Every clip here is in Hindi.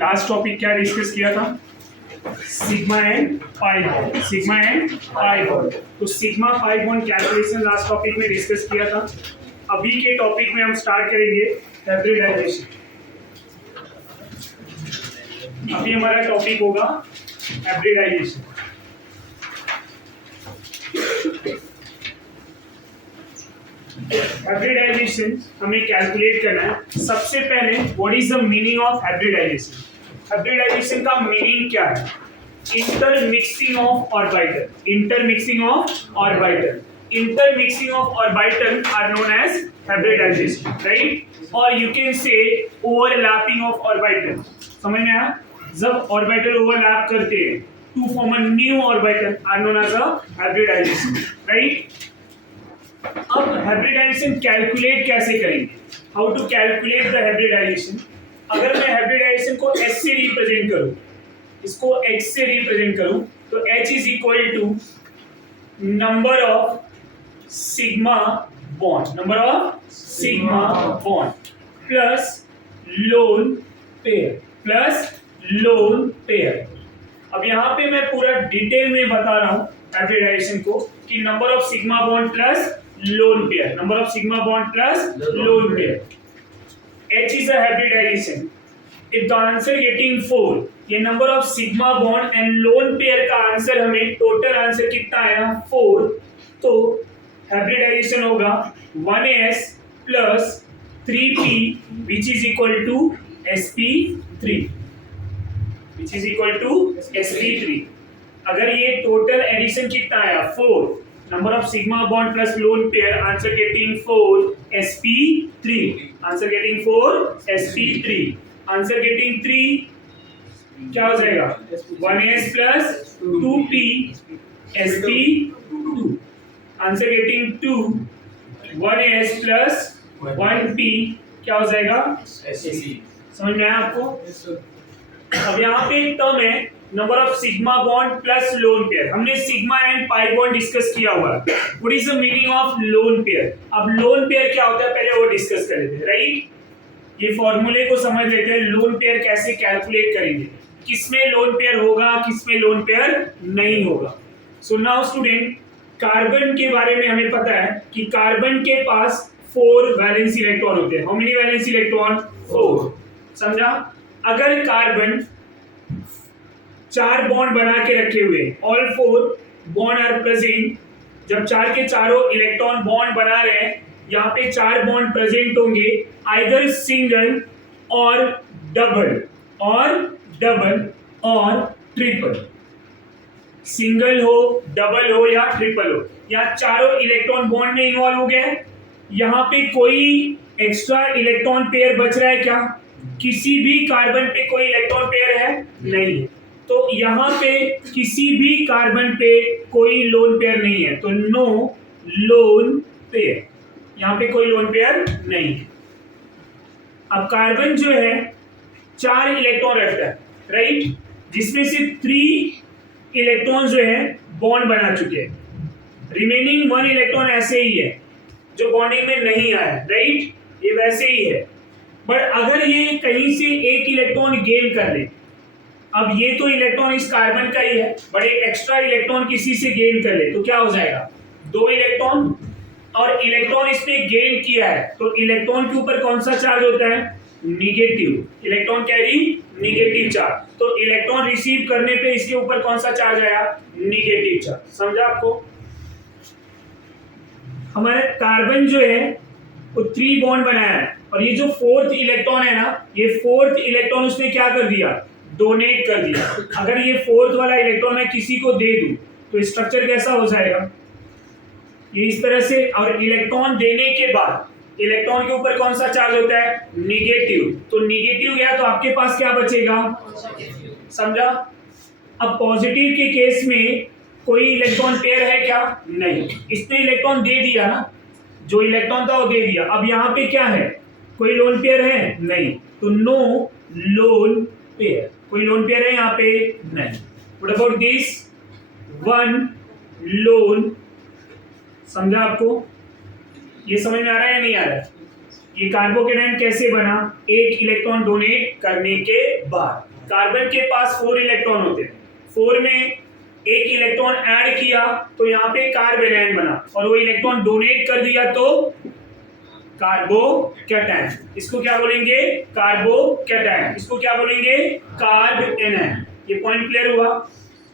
लास्ट टॉपिक क्या डिस्कस किया था? Sigma and pi bond, sigma and pi bond. तो sigma pi bond calculation last topic में डिस्कस किया था। अभी के टॉपिक में हम स्टार्ट करेंगे हाइब्रिडाइजेशन। अभी हमारा टॉपिक होगा हाइब्रिडाइजेशन। हाइब्रिडाइजेशन हमें कैलकुलेट करना है। सबसे पहले what is the meaning of hybridization? Hybridization का मीनिंग क्या है? Intermixing of orbital. Intermixing of orbital. Intermixing of orbital are known as hybridization, right? और you can say overlapping of orbital. समझ में आया? जब ऑर्बिटल ओवरलैप करते हैं to form a new orbital are known as a hybridization, right? अब हाइब्रिडाइजेशन कैलकुलेट कैसे करेंगे? How to calculate the hybridization? अगर मैं हाइब्रिडाइजेशन को H से रिप्रेजेंट करूं, इसको H से रिप्रेजेंट करूं, तो H is equal to number of sigma bond, number of sigma bond plus lone pair, plus lone pair. अब यहाँ पे मैं पूरा डिटेल में बता रहा हूं हाइब्रिडाइजेशन को कि number of sigma bond plus lone pair, number of sigma bond plus lone pair. H is a hybridization. If the answer getting 4, ये number of sigma bond and lone pair का आंसर हमें टोटल आंसर कितना आया? 4। तो हाइब्रिडाइजेशन होगा 1s plus 3p which is equal to sp3, which is equal to sp3। अगर ये टोटल एडिशन कितना आया? 4, number of sigma bond plus lone pair, answer getting 4 sp3, answer getting 4 sp3, answer getting 3 क्या हो जाएगा? 1s plus 2p sp2, answer getting 2 1s plus 1p क्या हो जाएगा? समझ में आया आपको? अब यहाँ पे एक टर्म है number of sigma bond plus lone pair. हमने sigma and pi bond discuss किया हुआ है। What is the meaning of lone pair? अब लोन पेयर क्या होता है पहले वो डिस्कस कर लेते हैं, राइट? ये फॉर्मूले को समझ लेते हैं। लोन पेयर कैसे कैलकुलेट करेंगे, किसमें लोन पेयर होगा, किसमें लोन पेयर नहीं होगा। सो नाउ स्टूडेंट, कार्बन के बारे में हमें पता है कि कार्बन के पास 4 वैलेंस इलेक्ट्रॉन होते हैं। How many valence electron? 4। समझा? अगर कार्बन 4 बॉन्ड बना के रखे हुए, ऑल 4 बॉन्ड आर प्रेजेंट, जब 4 के चारों इलेक्ट्रॉन बॉन्ड बना रहे हैं, यहाँ पे 4 बॉन्ड प्रेजेंट होंगे, आइदर सिंगल और डबल और ट्रिपल। सिंगल हो, डबल हो या ट्रिपल हो, यहाँ चारों इलेक्ट्रॉन बॉन्ड में इन्वॉल्व हो गए। यहाँ पे कोई एक्स्ट्रा इलेक्ट्रॉन पेयर बच रहा है क्या? किसी भी कार्बन पे कोई इलेक्ट्रॉन पेयर है? नहीं है। तो यहाँ पे किसी भी कार्बन पे कोई लोन पेयर नहीं है, तो नो लोन पेयर, यहाँ पे कोई लोन पेयर नहीं है। अब कार्बन जो है 4 इलेक्ट्रॉन रखता है, राइट? जिसमें से 3 इलेक्ट्रॉन जो है बॉन्ड बना चुके हैं, रिमेनिंग 1 इलेक्ट्रॉन ऐसे ही है जो बॉन्डिंग में नहीं आया, राइट? ये वैसे ही है। बट अगर ये कहीं से एक इलेक्ट्रॉन गेन कर ले, अब ये तो इलेक्ट्रॉन इस कार्बन का ही है, बट एक एक्स्ट्रा इलेक्ट्रॉन किसी से गेन कर ले तो क्या हो जाएगा? 2 इलेक्ट्रॉन, और इलेक्ट्रॉन इसने गेन किया है तो इलेक्ट्रॉन के ऊपर कौन सा चार्ज होता है? Negative. Electron carry negative charge, तो इलेक्ट्रॉन रिसीव करने पे इसके ऊपर कौन सा चार्ज आया? Negative charge. समझा आपको? हमारे कार्बन जो है वो 3 बॉन्ड बनाया है, और ये जो 4th इलेक्ट्रॉन है ना, ये 4th इलेक्ट्रॉन उसने क्या कर दिया? डोनेट कर दिया। अगर ये 4th वाला इलेक्ट्रॉन मैं किसी को दे दूं तो स्ट्रक्चर कैसा हो जाएगा? ये इस तरह से। और इलेक्ट्रॉन देने के बाद इलेक्ट्रॉन के ऊपर कौन सा चार्ज होता है? निगेटिव। तो निगेटिव गया तो आपके पास क्या बचेगा? समझा? अब पॉजिटिव के केस में कोई इलेक्ट्रॉन पेयर है क्या? नहीं। इसने इलेक्ट्रॉन दे दिया ना, जो इलेक्ट्रॉन था वो दे दिया। अब यहाँ पे क्या है? कोई लोन पेयर है? नहीं। तो नो लोन पेयर, कोई लोन पेयर है यहाँ पे? नहीं। What about this? 1 लोन। समझा आपको? ये समझ में आ रहा है या नहीं आ रहा है? ये कार्बोकेटायन कैसे बना? एक इलेक्ट्रॉन डोनेट करने के बाद। कार्बन के पास 4 इलेक्ट्रॉन होते हैं, 4 में एक इलेक्ट्रॉन ऐड किया तो यहाँ पे कार्बेनायन बना, और वो इलेक्ट्रॉन डोनेट कर दिया तो कार्बोकेटायन। इसको क्या बोलेंगे? कार्बोकेटायन। इसको क्या बोलेंगे? कार्बेनायन। ये पॉइंट क्लियर हुआ?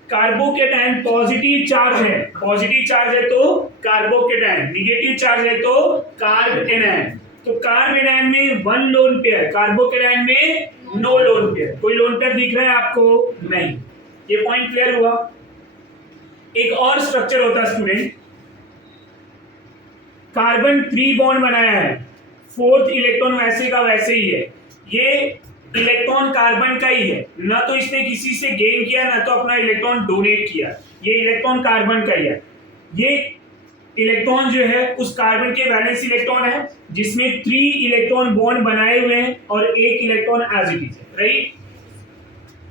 कार्बोकेटायन पॉजिटिव चार्ज है, पॉजिटिव चार्ज है तो कार्बोकेटायन, नेगेटिव चार्ज है तो कार्बेनायन। तो कार्बेनायन में 1 लोन पेयर, कार्बोकेटायन में नो लोन पेयर। कोई लोन पेयर दिख रहा है आपको? नहीं। ये पॉइंट क्लियर हुआ? एक और स्ट्रक्चर होता है स्टूडेंट, कार्बन 3 बॉन्ड बनाया है, 4th इलेक्ट्रॉन वैसे का वैसे ही है। ये इलेक्ट्रॉन कार्बन का ही है, ना तो इसने किसी से गेन किया ना तो अपना इलेक्ट्रॉन डोनेट किया। ये इलेक्ट्रॉन कार्बन का ही है। ये इलेक्ट्रॉन जो है उस कार्बन के वैलेंस इलेक्ट्रॉन है जिसमें 3 इलेक्ट्रॉन बॉन्ड बनाए हुए हैं और 1 इलेक्ट्रॉन एज इट इज है, राइट?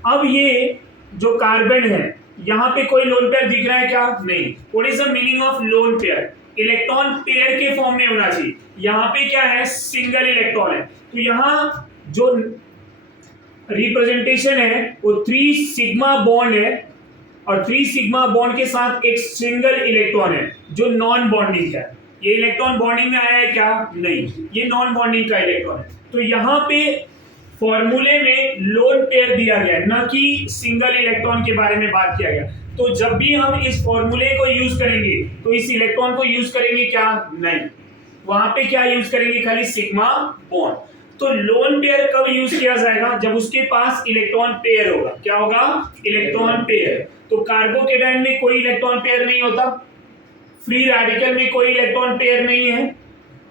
अब ये जो कार्बन है यहाँ पे कोई लोन पेयर दिख रहा है क्या? नहीं। What is the meaning of lone pair? Electron pair के फॉर्म में होना चाहिए। यहाँ पे क्या है? सिंगल इलेक्ट्रॉन है। तो यहाँ जो रिप्रेजेंटेशन है वो 3 सिग्मा बॉन्ड है, और 3 सिग्मा बॉन्ड के साथ एक सिंगल इलेक्ट्रॉन है जो नॉन बॉन्डिंग का है। ये इलेक्ट्रॉन बॉन्डिंग में आया है क्या? नहीं, ये नॉन बॉन्डिंग का इलेक्ट्रॉन है। तो यहाँ पे फॉर्मूले में लोन पेयर दिया गया, ना कि सिंगल इलेक्ट्रॉन के बारे में बात किया गया। तो जब भी हम इस फॉर्मूले को यूज करेंगे तो इस इलेक्ट्रॉन को यूज करेंगे क्या? नहीं। वहां पे क्या यूज करेंगे? खाली सिग्मा बॉन्ड। तो लोन पेयर कब यूज किया जाएगा? जब उसके पास इलेक्ट्रॉन पेयर होगा। क्या होगा? Electron pair. तो कार्बोकेटायन में कोई इलेक्ट्रॉन पेयर नहीं होता, फ्री रेडिकल में कोई इलेक्ट्रॉन पेयर नहीं है,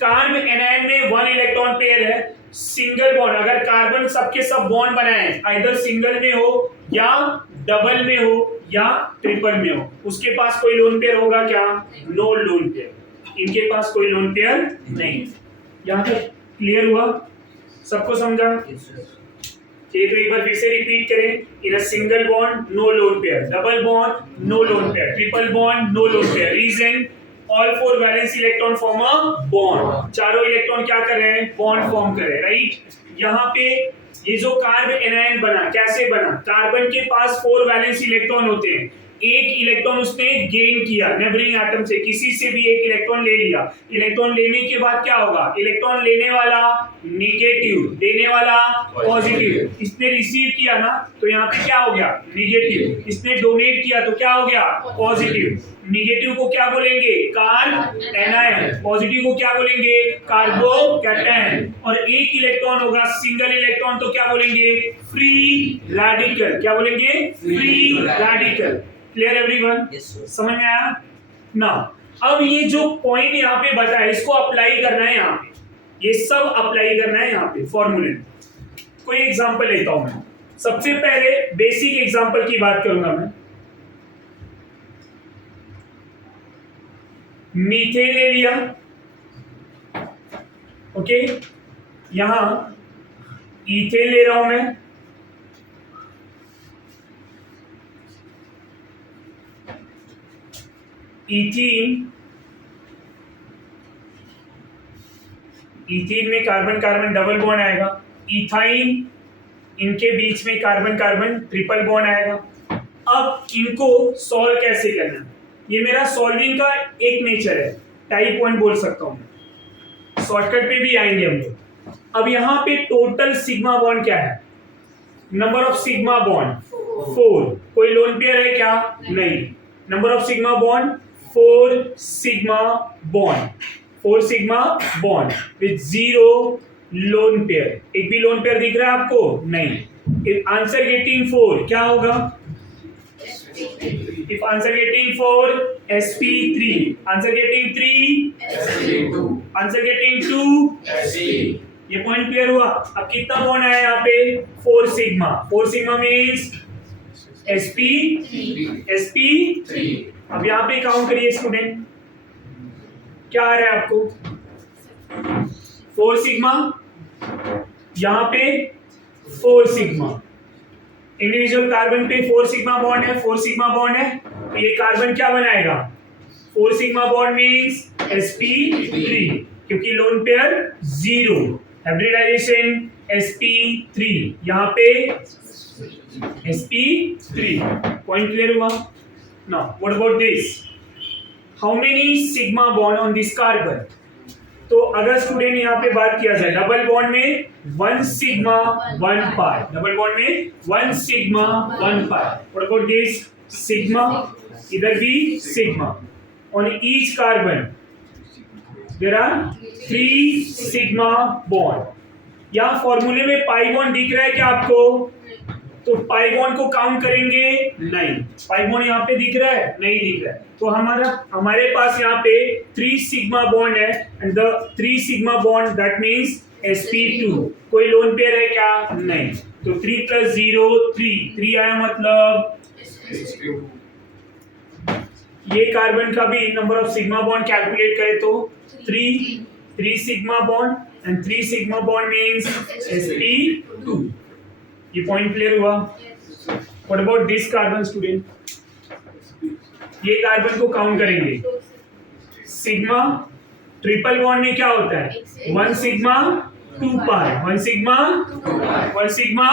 कार्बेनायन में 1 इलेक्ट्रॉन पेयर है, सिंगल बॉन्ड। अगर कार्बन सबके सब बॉन्ड बनाए आइदर सिंगल में हो या डबल में हो या ट्रिपल में हो, उसके पास कोई लोन पेयर होगा क्या? No lone pair. इनके पास कोई लोन पेयर नहीं। यहाँ तक क्लियर हुआ? सबको समझा? ये तो एक बार फिर से रिपीट करें। In a single bond no lone pair, double bond no lone pair, triple bond no lone pair. Reason? All 4 valence electron form a bond. चारों इलेक्ट्रॉन क्या कर रहे हैं? बॉन्ड फॉर्म कर रहे हैं, राइट? यहाँ पे ये जो कार्बेनायन बना, कैसे बना? कार्बन के पास 4 वैलेंस इलेक्ट्रॉन होते हैं, एक इलेक्ट्रॉन उसने गेन किया नेबरिंग एटम से, किसी से भी एक इलेक्ट्रॉन ले लिया। इलेक्ट्रॉन लेने के बाद क्या होगा? इलेक्ट्रॉन लेने वाला नेगेटिव, देने वाला पॉजिटिव। इसने रिसीव किया ना तो यहाँ पे क्या हो गया? नेगेटिव। इसने डोनेट किया तो क्या हो गया? पॉजिटिव। नेगेटिव को क्या बोलेंगे? कार्बेनायन। पॉजिटिव को क्या बोलेंगे? कार्बोकेटायन। और एक इलेक्ट्रॉन होगा सिंगल इलेक्ट्रॉन तो क्या बोलेंगे? Free radical. क्या बोलेंगे? Free radical. Clear everyone? समझ में आया ना? अब ये जो पॉइंट यहाँ पे बताया इसको अप्लाई करना है यहाँ पे, ये सब अप्लाई करना है यहाँ पे फॉर्मूले में। कोई एग्जांपल लेता हूं मैं। सबसे पहले बेसिक एग्जांपल की बात करूंगा मैं। मीथेन ले लिया, ओके, यहां इथेन ले रहा हूं मैं, इथीन, इथीन में कार्बन कार्बन डबल बॉन्ड आएगा, इथाइन, इनके बीच में कार्बन कार्बन ट्रिपल बॉन्ड आएगा। अब इनको सॉल्व कैसे करना है? ये मेरा सॉल्विंग का एक नेचर है, टाइप 1 बोल सकता हूं, शॉर्टकट पे भी आएंगे हम लोग। अब यहां पे टोटल सिग्मा बॉन्ड क्या है? Number of sigma bond 4। कोई लोन पेयर है क्या? नहीं। Number of sigma bond 4 sigma bond, 4 sigma bond with 0 loan pair. एक भी लोन पेयर दिख रहा है आपको? नहीं। आंसर गेटिंग 4 क्या होगा? If answer getting 4, sp3. Answer getting 3, sp2. Answer getting 2, sp. ये पॉइंट क्लियर हुआ? अब कितना बॉन्ड आया यहाँ पे? 4 सिग्मा। 4 sigma means sp3। अब यहाँ पे काउंट करिए स्टूडेंट, क्या आ रहा है आपको? 4 सिग्मा, यहाँ पे 4 सिग्मा। इंडिविजुअल कार्बन पे 4 सिग्मा बॉन्ड है, 4 सिग्मा बॉन्ड है, तो ये कार्बन क्या बनाएगा? 4 सिग्मा बॉन्ड मींस sp3। क्योंकि लोन पेयर 0, हाइब्रिडाइजेशन sp3, यहाँ पे sp3, पॉइंट क्लियर हुआ? Now what about this, how many sigma bond on this carbon? तो अगर स्टूडेंट यहाँ पे बात किया जाए डबल बॉन्ड में 1 सिग्मा 1 पाई, डबल बॉन्ड में 1 sigma 1 pi, what about this sigma, इधर भी sigma, on each carbon there are 3 sigma bond. या फॉर्मूले में पाई बॉन्ड दिख रहा है क्या आपको? तो पाई बॉन्ड को काउंट करेंगे नहीं, पाई बॉन्ड यहाँ पे दिख रहा है नहीं दिख रहा है, तो हमारे पास यहाँ पे 3 सिग्मा बॉन्ड है and the 3 sigma bond that means sp2। कोई लोन पेयर है क्या? नहीं, तो 3 + 0 3 आया, मतलब ये कार्बन का भी number of sigma bond calculate करें तो 3 sigma bond and 3 sigma bond means sp2। ये पॉइंट क्लियर हुआ? What about this carbon student? ये कार्बन को काउंट करेंगे, सिग्मा ट्रिपल बॉन्ड में क्या होता है? 1 sigma 2 pi, 1 sigma 1 sigma,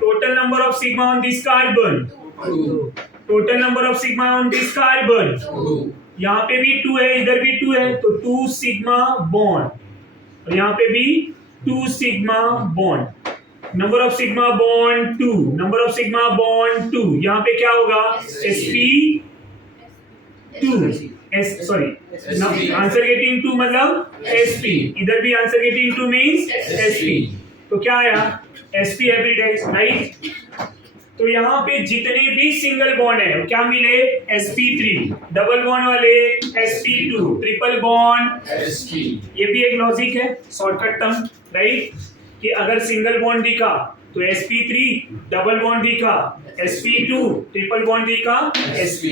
total number of sigma on this carbon, total number of sigma on this carbon, यहाँ पे भी 2 है इधर भी 2 है, तो 2 सिग्मा बॉन्ड, और यहाँ पे भी 2 sigma bond, number of sigma bond 2, number of sigma bond 2, यहाँ पे क्या होगा? sp2, सॉरी आंसर गेटिंग 2 मतलब sp, इधर भी आंसर गेटिंग 2 मींस sp, तो क्या आया? sp hybridize, right? तो यहाँ पे जितने भी सिंगल बॉन्ड है क्या मिले? sp3, डबल बॉन्ड वाले sp2, ट्रिपल बॉन्ड sp। ये भी एक लॉजिक है, शॉर्टकट टर्म, राइट? कि अगर सिंगल बॉन्ड दिखा तो sp3, डबल बॉन्ड दिखा sp2, ट्रिपल बॉन्ड दिखा sp।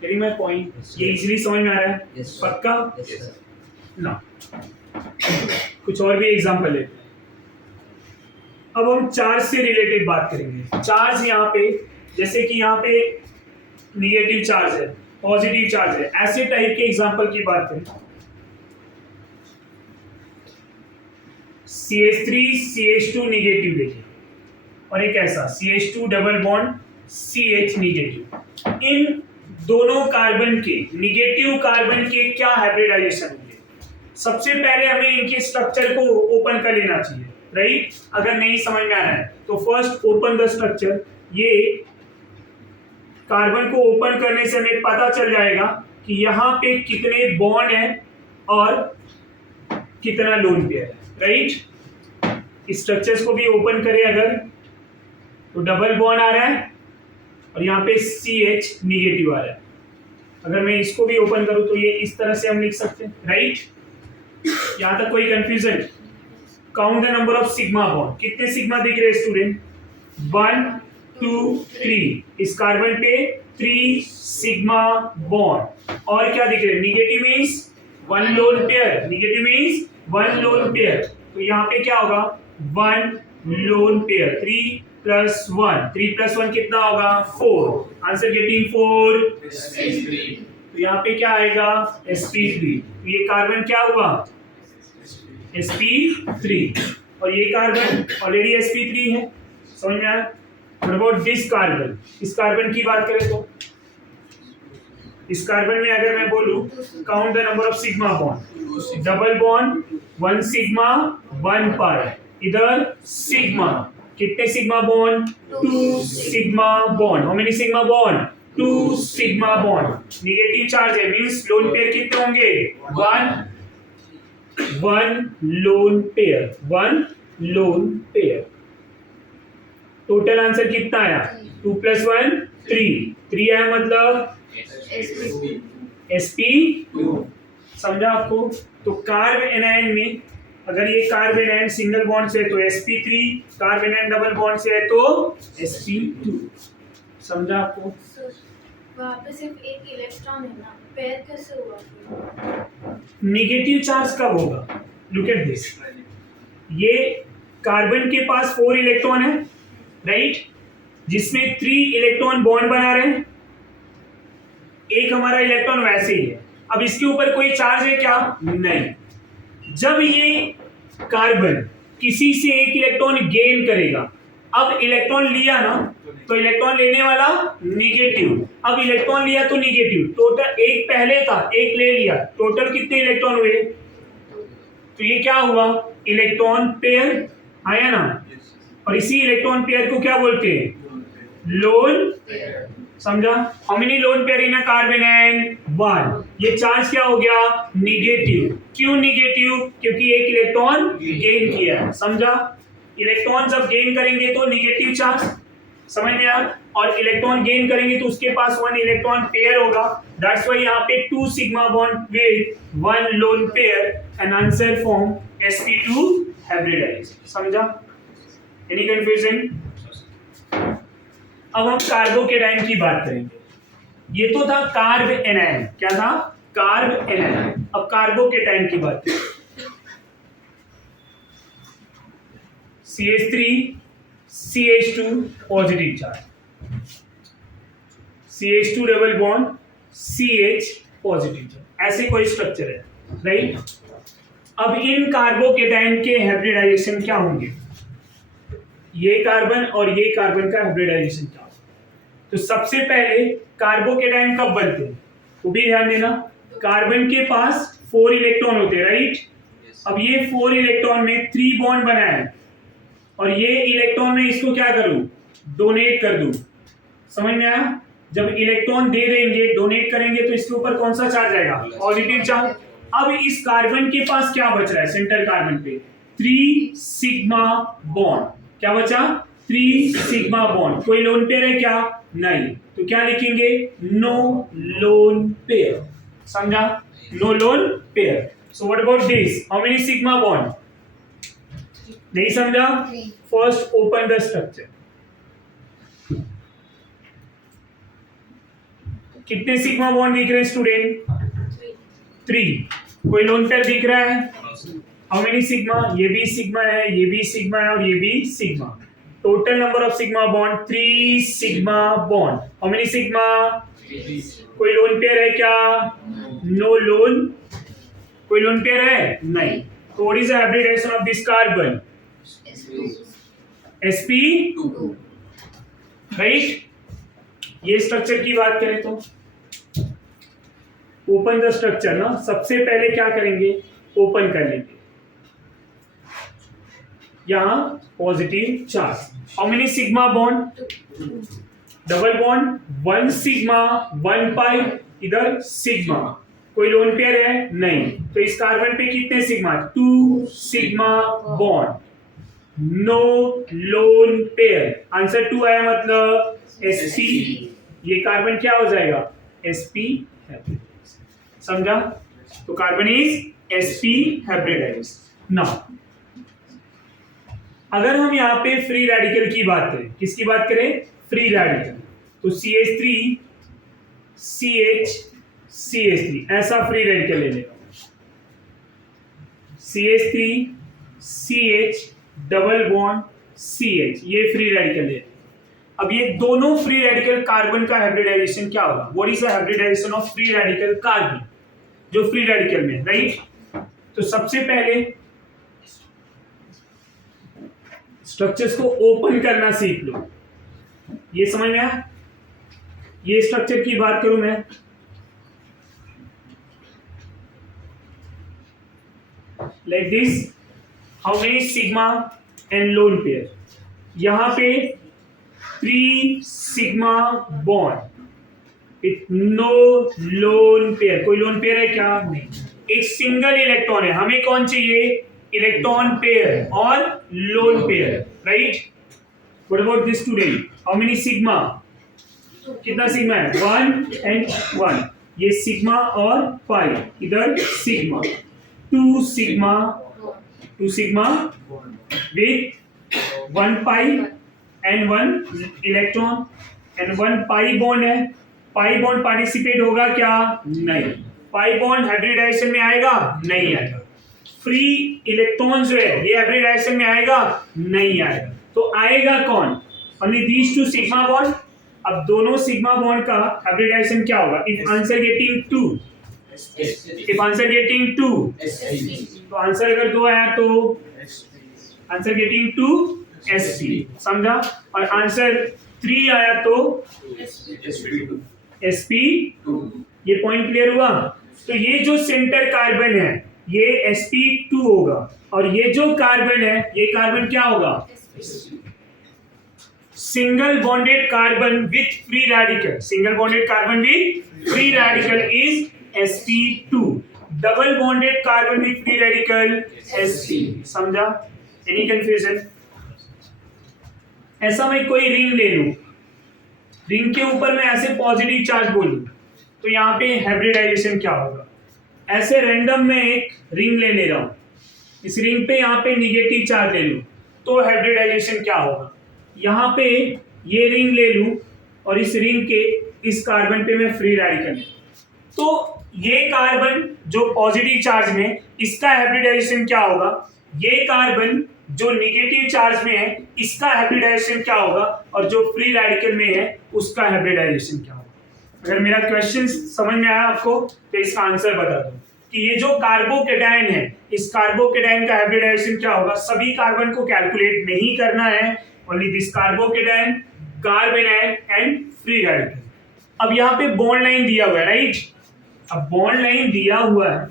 तेरी मैं पॉइंट ये इजीली समझ में आ रहा है? पक्का? ना कुछ और भी एग्जांपल लेते हैं। अब हम चार्ज से रिलेटेड बात करेंगे। चार्ज यहाँ पे जैसे कि यहाँ पे निगेटिव चार्ज है, पॉजिटिव चार्ज है, ऐसे टाइप के एग्जांपल की बात करें, CH3 CH2 निगेटिव देखिए, और एक ऐसा CH2 double bond CH negative, इन दोनों कार्बन के, निगेटिव कार्बन के क्या हाइब्रिडाइजेशन होंगे? सबसे पहले हमें इनके स्ट्रक्चर को ओपन कर लेना चाहिए, राइट? अगर नहीं समझ में आ रहा है तो फर्स्ट ओपन द स्ट्रक्चर। ये कार्बन को ओपन करने से हमें पता चल जाएगा कि यहाँ पे कितने बॉन्ड हैं और कितना लोन पेयर है, राइट? स्ट्रक्चर्स को भी ओपन करें अगर, तो डबल बॉन्ड आ रहा है और यहाँ पे CH निगेटिव आ रहा है। अगर मैं इसको भी ओपन करूं तो ये इस तरह से हम लिख सकते हैं, राइट? यहाँ तक कोई confusion? Count the number of sigma bond, कितने सिग्मा दिख रहे हैं स्टूडेंट? 1 2 3, इस कार्बन पे 3 सिग्मा बॉन्ड, और क्या दिख रहे हैं? Negative means 1 lone pair, negative means 1 lone pair, तो यहाँ पे क्या होगा? 1 लोन पेयर, 3 + 1 कितना होगा? 4, आंसर गेटिंग 4 sp3, तो यहाँ पे क्या आएगा? sp3, तो ये कार्बन क्या हुआ? sp3, और ये कार्बन ऑलरेडी sp3 है, समझ में आया? What about this carbon? इस कार्बन की बात करें तो इस कार्बन में अगर मैं बोलूं count the number of sigma bond, double bond 1 sigma 1 पाई, इधर सिग्मा, कितने sigma bond? 2 sigma bond, how many sigma bond? 2 sigma bond, negative charge है मींस लोन पेयर कितने होंगे? 1 lone pair, 1 lone pair. Total answer कितना आया? 2 + 1 3 आया, मतलब sp2, समझा आपको? तो कार्ब एनायन में अगर ये कार्ब एनायन सिंगल बॉन्ड से है तो sp3, carb anion double bond से है तो sp2, समझा आपको? वहाँ पे सिर्फ एक इलेक्ट्रॉन है ना, पेयर कैसे हुआ? नेगेटिव चार्ज कब होगा? लुक एट दिस, ये कार्बन के पास 4 इलेक्ट्रॉन है, राइट? जिसमें 3 इलेक्ट्रॉन बॉन्ड बना रहे हैं, एक हमारा इलेक्ट्रॉन वैसे ही है, अब इसके ऊपर कोई चार्ज है क्या? नहीं। जब ये कार्बन किसी से एक इलेक्ट्रॉन गेन करेगा, अब इलेक्ट्रॉन लिया ना, तो इलेक्ट्रॉन लेने वाला निगेटिव, अब इलेक्ट्रॉन लिया तो निगेटिव, टोटल एक पहले था, एक ले लिया, टोटल कितने इलेक्ट्रॉन हुए? तो ये क्या हुआ? इलेक्ट्रॉन पेयर आया ना, और इसी इलेक्ट्रॉन पेयर को क्या बोलते हैं? लोन। समझा? How many lone pair in a carbon and? 1। ये चार्ज क्या हो गया? निगेटिव। क्यों निगेटिव? क्योंकि एक इलेक्ट्रॉन गेन किया है। समझा? इलेक्ट्रॉन जब गेन करेंगे तो निगेटिव चार्ज, समझ में आया? और इलेक्ट्रॉन गेन करेंगे तो उसके पास 1 इलेक्ट्रॉन पेयर होगा। दैट्स व्हाई यहाँ पे 2 sigma bond with 1 lone pair and answer form sp2 hybridized. समझा? Any confusion? अब हम कार्बोकेटाइन की बात करेंगे। ये तो था कार्ब एनायन। क्या था? Carb anion. अब कार्बोकेटाइन की बात करें। CH3 CH2 positive charge, CH2 double bond CH positive charge, ऐसे कोई स्ट्रक्चर है, राइट? अब इन कार्बोकेटाइन के हाइब्रिडाइजेशन क्या होंगे? ये कार्बन और ये कार्बन का हाइब्रिडाइजेशन क्या होगा? तो सबसे पहले कार्बोकेटाइन कब बनते हैं वो भी ध्यान देना। कार्बन के पास 4 इलेक्ट्रॉन होते हैं, राइट? अब ये 4 इलेक्ट्रॉन में 3 बॉन्ड बनाया है, और ये इलेक्ट्रॉन में इसको क्या करूं? डोनेट कर दूं। समझ में आया? जब इलेक्ट्रॉन दे देंगे, डोनेट करेंगे, तो इसके ऊपर कौन सा चार्ज आएगा? Positive charge. अब इस कार्बन के पास क्या बच रहा है? सेंटर कार्बन पे 3 सिग्मा बॉन्ड। क्या बचा? 3 सिग्मा बॉन्ड। कोई लोन पेयर है क्या? नहीं। तो क्या लिखेंगे? No lone pair. समझा? No lone pair. So what about this? How many sigma bond? नहीं समझा? First open the structure. कितने सिग्मा बॉन्ड दिख रहे हैं स्टूडेंट? 3। कोई लोन पेयर दिख रहा है? How many sigma? ये भी सिग्मा है, ये भी सिग्मा है, और ये भी sigma. Total number of sigma bond 3 sigma bond. How many sigma? कोई लोन पेयर है क्या? No lone. कोई लोन पेयर है? नहीं। तो what is the hybridization of this carbon? sp2, right? ये स्ट्रक्चर की बात करें तो ओपन द स्ट्रक्चर ना, सबसे पहले क्या करेंगे? ओपन कर लेंगे। यहां positive charge. How many sigma bond? Double bond 1 sigma 1 पाई, इधर सिग्मा। कोई लोन पेयर है? नहीं। तो इस कार्बन पे कितने sigma? 2 sigma bond. No lone pair. Answer 2 आया, मतलब sp। ये कार्बन क्या हो जाएगा? sp hybridized. समझा? तो carbon is sp hybridized. Now अगर हम यहाँ पे फ्री रेडिकल की बात करें, किसकी बात करें? Free radical. तो CH3 CH CH3 ऐसा फ्री रेडिकल ले लेगा। CH3 CH double bond CH, ये फ्री रेडिकल ले। अब ये दोनों फ्री रेडिकल कार्बन का हाइब्रिडाइजेशन क्या होगा? What is the hybridization of free radical carbon, जो फ्री रेडिकल में, राइट? तो सबसे पहले स्ट्रक्चर्स को ओपन करना सीख लो। ये समझ में आया? ये स्ट्रक्चर की बात करूं मैं, like this. How many sigma and lone pair? यहां पे 3 sigma bond with no lone pair. कोई लोन पेयर है क्या? नहीं। एक सिंगल इलेक्ट्रॉन है, हमें कौन चाहिए? इलेक्ट्रॉन पेयर और lone pair, right? What about this student? How many sigma? कितना सिग्मा है? 1 एंड 1। ये सिग्मा और पाई, इधर sigma. 2 sigma with 1 pi and 1 electron and 1 pi bond है। पाई बॉन्ड पार्टिसिपेट होगा क्या? नहीं। पाई बॉन्ड हाइब्रिडाइजेशन में आएगा? नहीं आएगा। फ्री इलेक्ट्रॉन जो है ये हाइब्रिडाइजेशन में आएगा? नहीं आएगा। तो आएगा कौन? Only these 2 sigma bond. अब दोनों सिग्मा बॉन्ड का हाइब्रिडाइजेशन क्या होगा? If answer getting 2, if answer getting 2, तो आंसर अगर 2 आया तो आंसर गेटिंग 2 sp, समझा? और आंसर 3 आया तो sp2। ये पॉइंट क्लियर हुआ? तो ये जो सेंटर कार्बन है ये sp2 होगा, और ये जो कार्बन है ये कार्बन क्या होगा? Single bonded carbon with free radical, single bonded carbon with free radical is sp2, double bonded carbon with free radical sp, समझा? Any confusion? ऐसा मैं कोई रिंग ले लूं, रिंग के ऊपर मैं ऐसे पॉजिटिव चार्ज बोलूं तो यहाँ पे हाइब्रिडाइजेशन क्या होगा? ऐसे रैंडम में एक रिंग ले रहा हूं, इस रिंग पे यहाँ पे निगेटिव चार्ज ले लूं तो हाइब्रिडाइजेशन क्या होगा? यहाँ पे ये रिंग ले लूं और इस रिंग के इस कार्बन पे मैं फ्री रेडिकल, तो ये कार्बन जो पॉजिटिव चार्ज में, इसका हाइब्रिडाइजेशन क्या होगा? ये कार्बन जो नेगेटिव चार्ज में है इसका हाइब्रिडाइजेशन क्या होगा? और जो फ्री रेडिकल में है उसका हाइब्रिडाइजेशन क्या होगा? अगर मेरा क्वेश्चन समझ में आया आपको तो इसका आंसर बता दो कि ये जो कार्बोकेटायन है इस कार्बोकेटायन का हाइब्रिडाइजेशन क्या होगा? सभी कार्बन को कैलकुलेट नहीं करना है, only this carbocation, carbon and free radical. अब यहाँ पे बॉन्ड लाइन दिया हुआ है, राइट? अब बॉन्ड लाइन दिया हुआ है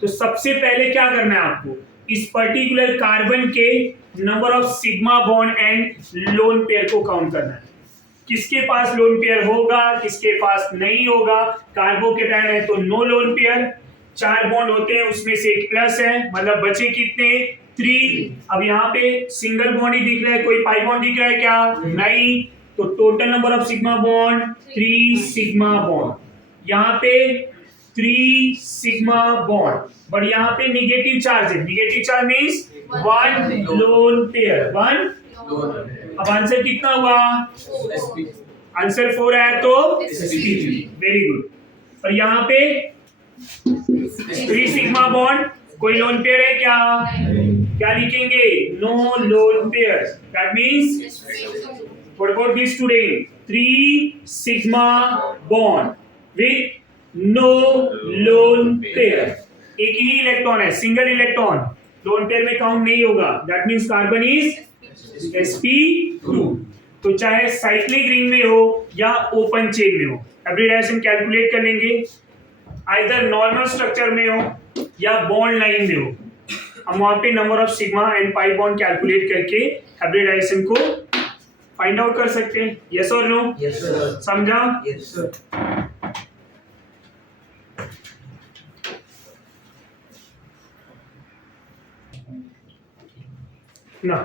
तो सबसे पहले क्या करना है आपको? इस पर्टिकुलर कार्बन के number of sigma bond and lone pair को काउंट करना है। किसके पास लोन पेयर होगा, किसके पास नहीं होगा? कार्बोकेटायन है तो नो लोन पेयर, 4 बॉन्ड होते हैं उसमें से एक प्लस है, मतलब बचे कितने? 3। अब यहाँ पे सिंगल बॉन्ड ही दिख रहा है, कोई पाई बॉन्ड दिख रहा है क्या? नहीं। तो total number of sigma bond 3 sigma bond, यहाँ पे 3 सिग्मा बॉन्ड, बट यहाँ पे निगेटिव चार्ज है, negative charge means 1 lone pair, 1। अब आंसर कितना हुआ? आंसर 4 आया तो sp3, वेरी गुड। और यहाँ पे 3 सिग्मा बॉन्ड, कोई लोन पेयर है क्या? क्या लिखेंगे? No lone pair, that means what about this student? 3 sigma bond with no lone pair, एक ही इलेक्ट्रॉन है, सिंगल इलेक्ट्रॉन, लोन पेयर में काउंट नहीं होगा, that means carbon is sp2। तो चाहे साइक्लिक रिंग में हो या ओपन चेन में हो, हाइब्रिडाइजेशन कैलकुलेट कर लेंगे, आइदर नॉर्मल स्ट्रक्चर में हो या बॉन्ड लाइन में हो, हम वहां पे number of sigma and pi bond calculate करके हाइब्रिडाइजेशन को फाइंड आउट कर सकते हैं। यस और नो? Yes sir. समझा? Yes sir. ना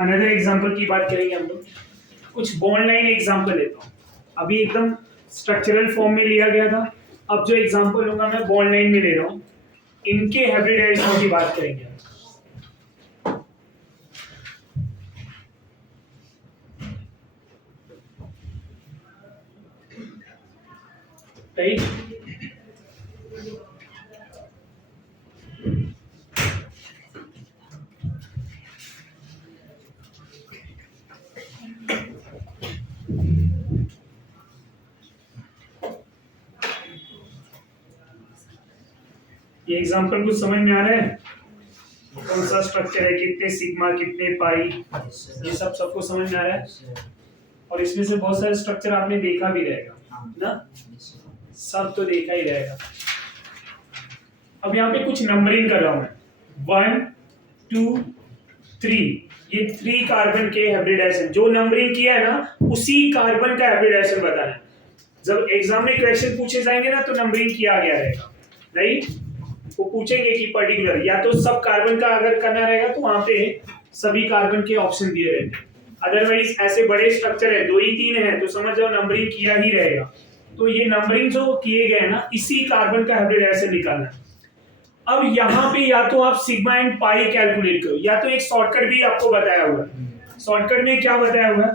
अनदर एग्जांपल की बात करेंगे हम लोग, कुछ बॉन्ड लाइन एग्जांपल लेता हूँ। अभी एकदम स्ट्रक्चरल फॉर्म में लिया गया था, अब जो एग्जांपल लूंगा मैं बॉन्ड लाइन में ले रहा हूँ, इनके हाइब्रिडाइजेशन की बात करेंगे। राइट? ये एग्जांपल कुछ समझ में आ रहा है? कौन सा स्ट्रक्चर है, कितने सिग्मा, कितने पाई, ये सब सबको समझ में आ रहा है? और इसमें से बहुत सारे स्ट्रक्चर आपने देखा भी रहेगा ना, सब तो देखा ही रहेगा। अब यहाँ पे कुछ नंबरिंग कर रहा हूं मैं, 1 2 3, ये 3 कार्बन के हाइब्रिडाइजेशन, जो नंबरिंग किया है ना उसी कार्बन का हाइब्रिडाइजेशन बताना है। जब एग्जाम में क्वेश्चन पूछे जाएंगे ना तो नंबरिंग किया गया रहेगा, राइट? वो पूछेंगे कि पर्टिकुलर, या तो सब कार्बन का अगर करना रहेगा तो वहां पे सभी कार्बन के ऑप्शन दिए रहेंगे, अदरवाइज ऐसे बड़े स्ट्रक्चर है 2 ही 3 है तो समझ जाओ नंबरिंग किया ही रहेगा। तो ये नंबरिंग जो किए गए ना इसी कार्बन का हाइब्रिडाइजेशन निकालना है। अब यहाँ पे या तो आप सिग्मा एंड पाई कैलकुलेट करो, या तो एक शॉर्टकट भी आपको बताया हुआ है। शॉर्टकट में क्या बताया हुआ है?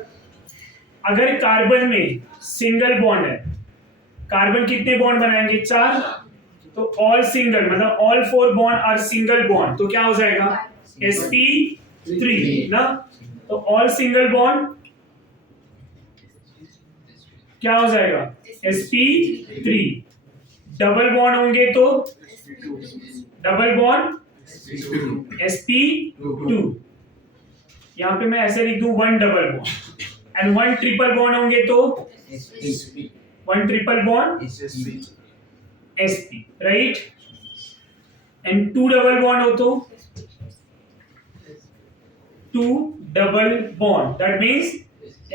अगर कार्बन में सिंगल बॉन्ड है, कार्बन कितने बॉन्ड बनाएंगे? 4, तो ऑल सिंगल मतलब all 4 bond are single bond, तो क्या हो जाएगा? sp3 ना। तो ऑल सिंगल बॉन्ड क्या हो जाएगा? sp3। डबल बॉन्ड होंगे तो डबल बॉन्ड sp2। यहाँ पे मैं ऐसे लिख दूं 1 double bond, and 1 triple bond होंगे तो 1 triple bond sp, right. And 2 double bond हो तो 2 double bond, that means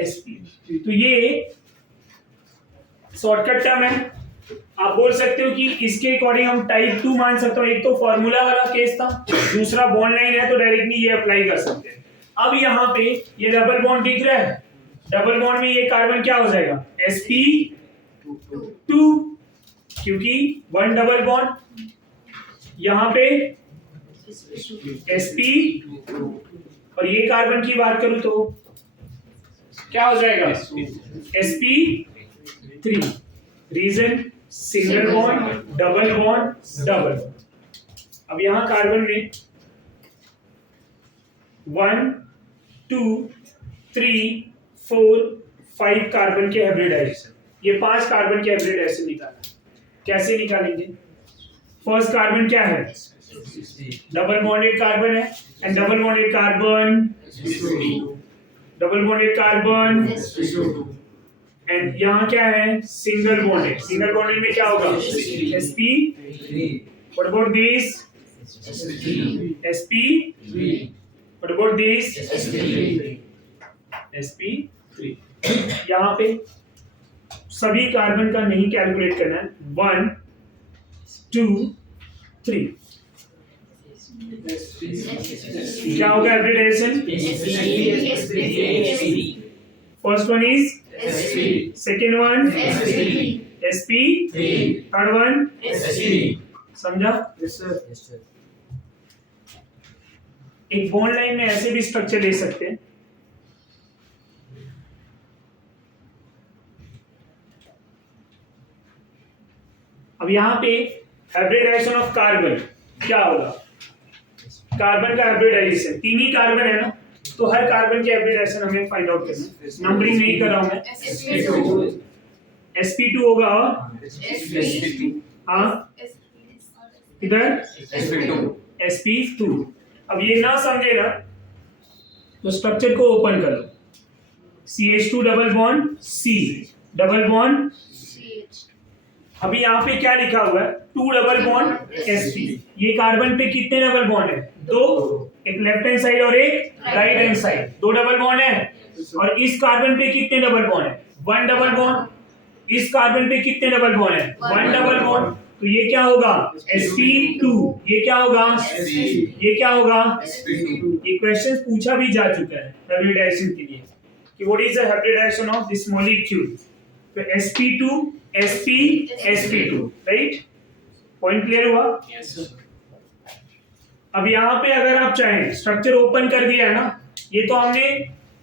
sp। तो ये शॉर्टकट टर्म है। आप बोल सकते हो कि इसके अकॉर्डिंग हम टाइप 2 मान सकते हो। एक तो फॉर्मूला वाला केस था, दूसरा बॉन्ड लाइन है, तो डायरेक्टली ये अप्लाई कर सकते हैं। अब यहाँ पे ये डबल बॉन्ड दिख रहा है, डबल बॉन्ड में ये कार्बन क्या हो जाएगा sp2, क्योंकि 1 डबल बॉन्ड, यहाँ पे sp, और ये कार्बन की बात करूं तो क्या हो जाएगा sp3। Reason single bond, double bond, double. अब यहां कार्बन में 1 2 3 4 5 कार्बन के हाइब्रिडाइजेशन, ये 5 कार्बन के हाइब्रिडाइजेशन निकालना। कैसे निकालेंगे? फर्स्ट कार्बन क्या है? डबल बॉन्डेड कार्बन है, and double bonded carbon, double bonded carbon, and यहाँ क्या है? Single bonded. सिंगल बॉन्डेड में क्या होगा? sp। What about this? sp। What about this? sp3। यहाँ पे सभी कार्बन का नहीं कैलकुलेट करना है, 1 2 3। क्या होगा hybridization? First one is second one sp, third one समझा? एक बॉन्ड लाइन में ऐसे भी स्ट्रक्चर ले सकते हैं। अब यहाँ पे हाइब्रिडाइजेशन ऑफ कार्बन क्या होगा? कार्बन का हाइब्रिडाइजेशन, 3 ही कार्बन है ना, तो हर कार्बन के हाइब्रिडाइजेशन हमें फाइंड आउट करना है। नंबरिंग नहीं कर रहा हूं मैं। sp2 होगा, हाँ इधर sp2। अब ये ना समझे ना तो स्ट्रक्चर को ओपन कर लो। CH2 double bond C, double bond. अभी यहाँ पे क्या लिखा हुआ है? 2 डबल बॉन्ड sp। ये कार्बन पे कितने डबल बॉन्ड है? 2, एक लेफ्ट हैंड साइड और एक right hand side, 2 double bond है। और इस कार्बन पे कितने डबल बॉन्ड है? 1 डबल बॉन्ड। इस कार्बन पे कितने डबल बॉन्ड है? 1 डबल बॉन्ड। तो ये क्या होगा? sp2। ये क्या होगा? ये क्या होगा? ये क्वेश्चन पूछा भी जा चुका है हाइब्रिडाइजेशन के लिए कि what is the hybridization of this molecule. तो sp2 sp sp2, right? Point clear हुआ? अब यहाँ पे अगर आप चाहें, स्ट्रक्चर ओपन कर दिया है ना, ये तो हमने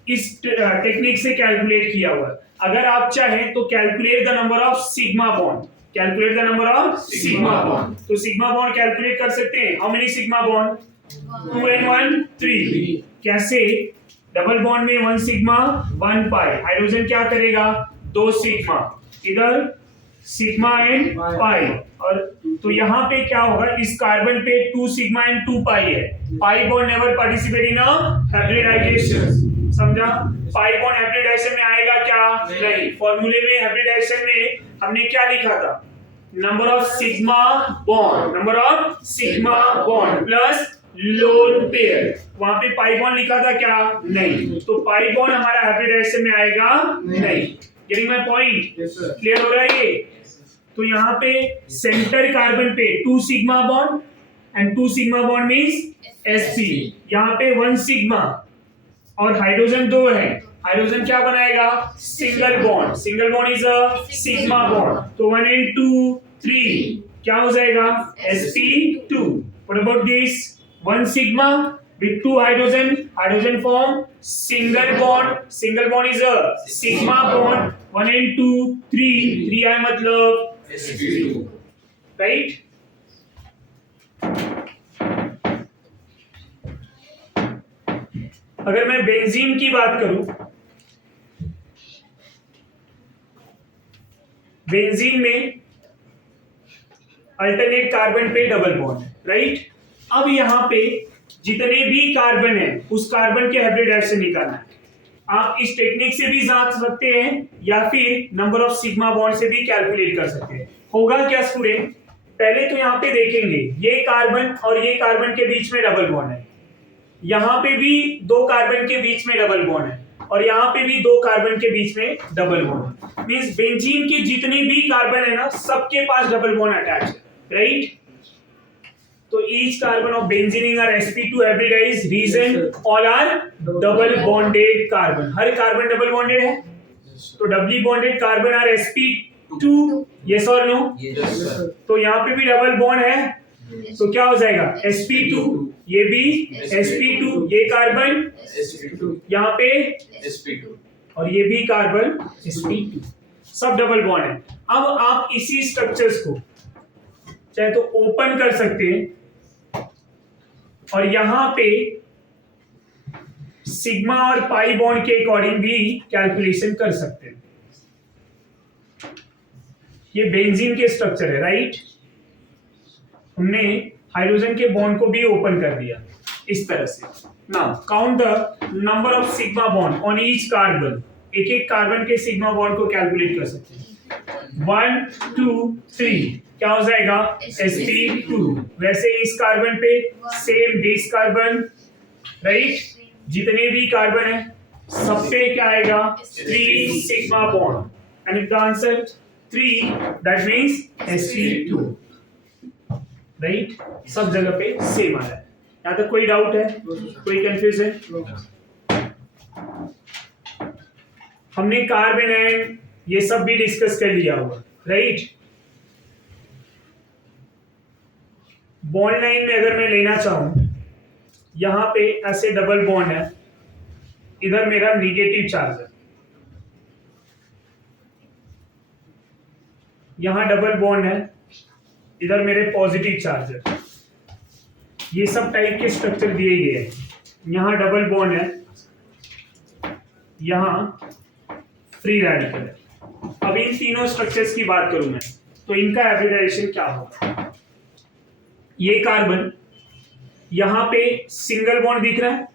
इस टेक्निक से कैलकुलेट किया हुआ है। अगर आप चाहें तो calculate the number of sigma bond, calculate the number of sigma bond. तो सिग्मा बॉन्ड कैलकुलेट कर सकते हैं। How many sigma bond? 2 and 1 3। कैसे? डबल बॉन्ड में 1 सिग्मा 1 पाई, हाइड्रोजन क्या करेगा? 2 सिग्मा, इधर सिग्मा एंड पाई। और तो यहाँ पे क्या होगा? इस कार्बन पे 2 सिग्मा एंड 2 पाई है। Pi bond never participate in hybridisation, समझा? पाई बॉन्ड हाइब्रिडाइजेशन में आएगा क्या? नहीं। फॉर्मूले में हाइब्रिडाइजेशन में हमने क्या लिखा था? Number of sigma bond, number of sigma bond plus lone pair. वहां पे पाई बॉन्ड लिखा था क्या? नहीं। तो पाई बॉन्ड हमारा हाइब्रिडाइजेशन में आएगा नहीं। Getting my point? क्लियर हो रहा है ये? तो यहाँ पे सेंटर कार्बन पे 2 sigma bond and 2 sigma bond means sp। यहाँ पे 1 सिग्मा और हाइड्रोजन 2 है, हाइड्रोजन क्या बनाएगा? Single bond. Single bond is a sigma bond. तो 1 and 2 3 क्या हो जाएगा? sp2। What about this? 1 sigma with 2 hydrogen, hydrogen form single bond, single bond is a sigma bond, 1 and 2 3 है मतलब sp2, right? अगर मैं बेंजीन की बात करूं, बेंजीन में अल्टरनेट कार्बन पे डबल बॉन्ड है, राइट। अब यहाँ पे जितने भी कार्बन है उस कार्बन के हाइब्रिडाइजेशन निकालना है। आप इस टेक्निक से भी जांच सकते हैं या फिर नंबर ऑफ सिग्मा बॉन्ड से भी कैलकुलेट कर सकते हैं। होगा क्या स्टूडेंट, पहले तो यहाँ पे देखेंगे ये कार्बन और ये कार्बन के बीच में डबल बॉन्ड है, यहाँ पे भी दो कार्बन के बीच में डबल बॉन्ड है और यहाँ पे भी दो कार्बन के बीच में डबल बॉन्ड है। मींस बेंजीन के जितने भी कार्बन है ना सबके पास डबल बॉन्ड अटैच है, राइट। तो each carbon of benzene are sp2 hybridized, reason all are double bonded carbon। हर कार्बन डबल बॉन्डेड है, तो doubly bonded carbon are sp2, yes or no? तो यहाँ पे भी डबल बॉन्ड है, तो क्या हो जाएगा sp2, ये भी sp2, ये कार्बन यहाँ पे sp2 और ये भी कार्बन sp2, सब डबल बॉन्ड है। अब आप इसी स्ट्रक्चर्स को चाहे तो ओपन कर सकते हैं और यहां पे सिग्मा और पाई बॉन्ड के अकॉर्डिंग भी कैलकुलेशन कर सकते हैं। ये बेंजीन के स्ट्रक्चर है, राइट। हमने हाइड्रोजन के बॉन्ड को भी ओपन कर दिया इस तरह से। Now count the number of sigma bond on each carbon. एक एक कार्बन के सिग्मा बॉन्ड को कैलकुलेट कर सकते हैं। 1 2 3 क्या हो जाएगा sp2। वैसे इस कार्बन पे सेम दिस कार्बन, राइट। जितने भी कार्बन है सब पे क्या आएगा 3 sigma bond and if the answer 3 that means sp2, right. सब जगह पे सेम आ रहा है। यहाँ तक कोई डाउट है, कोई कंफ्यूजन? हमने कार्बन एंड ये सब भी डिस्कस कर लिया होगा, राइट। बॉन्ड लाइन में अगर मैं लेना चाहूं, यहां पे ऐसे डबल बॉन्ड है, इधर मेरा निगेटिव चार्ज है, यहां डबल बॉन्ड है, इधर मेरे पॉजिटिव चार्ज है। ये सब टाइप के स्ट्रक्चर दिए गए हैं। यहां डबल बॉन्ड है, यहां फ्री रेडिकल है। अब इन तीनों स्ट्रक्चर्स की बात करूं मैं, तो इनका हाइब्रिडाइजेशन क्या होगा। ये कार्बन यहां पे सिंगल बॉन्ड दिख रहा है,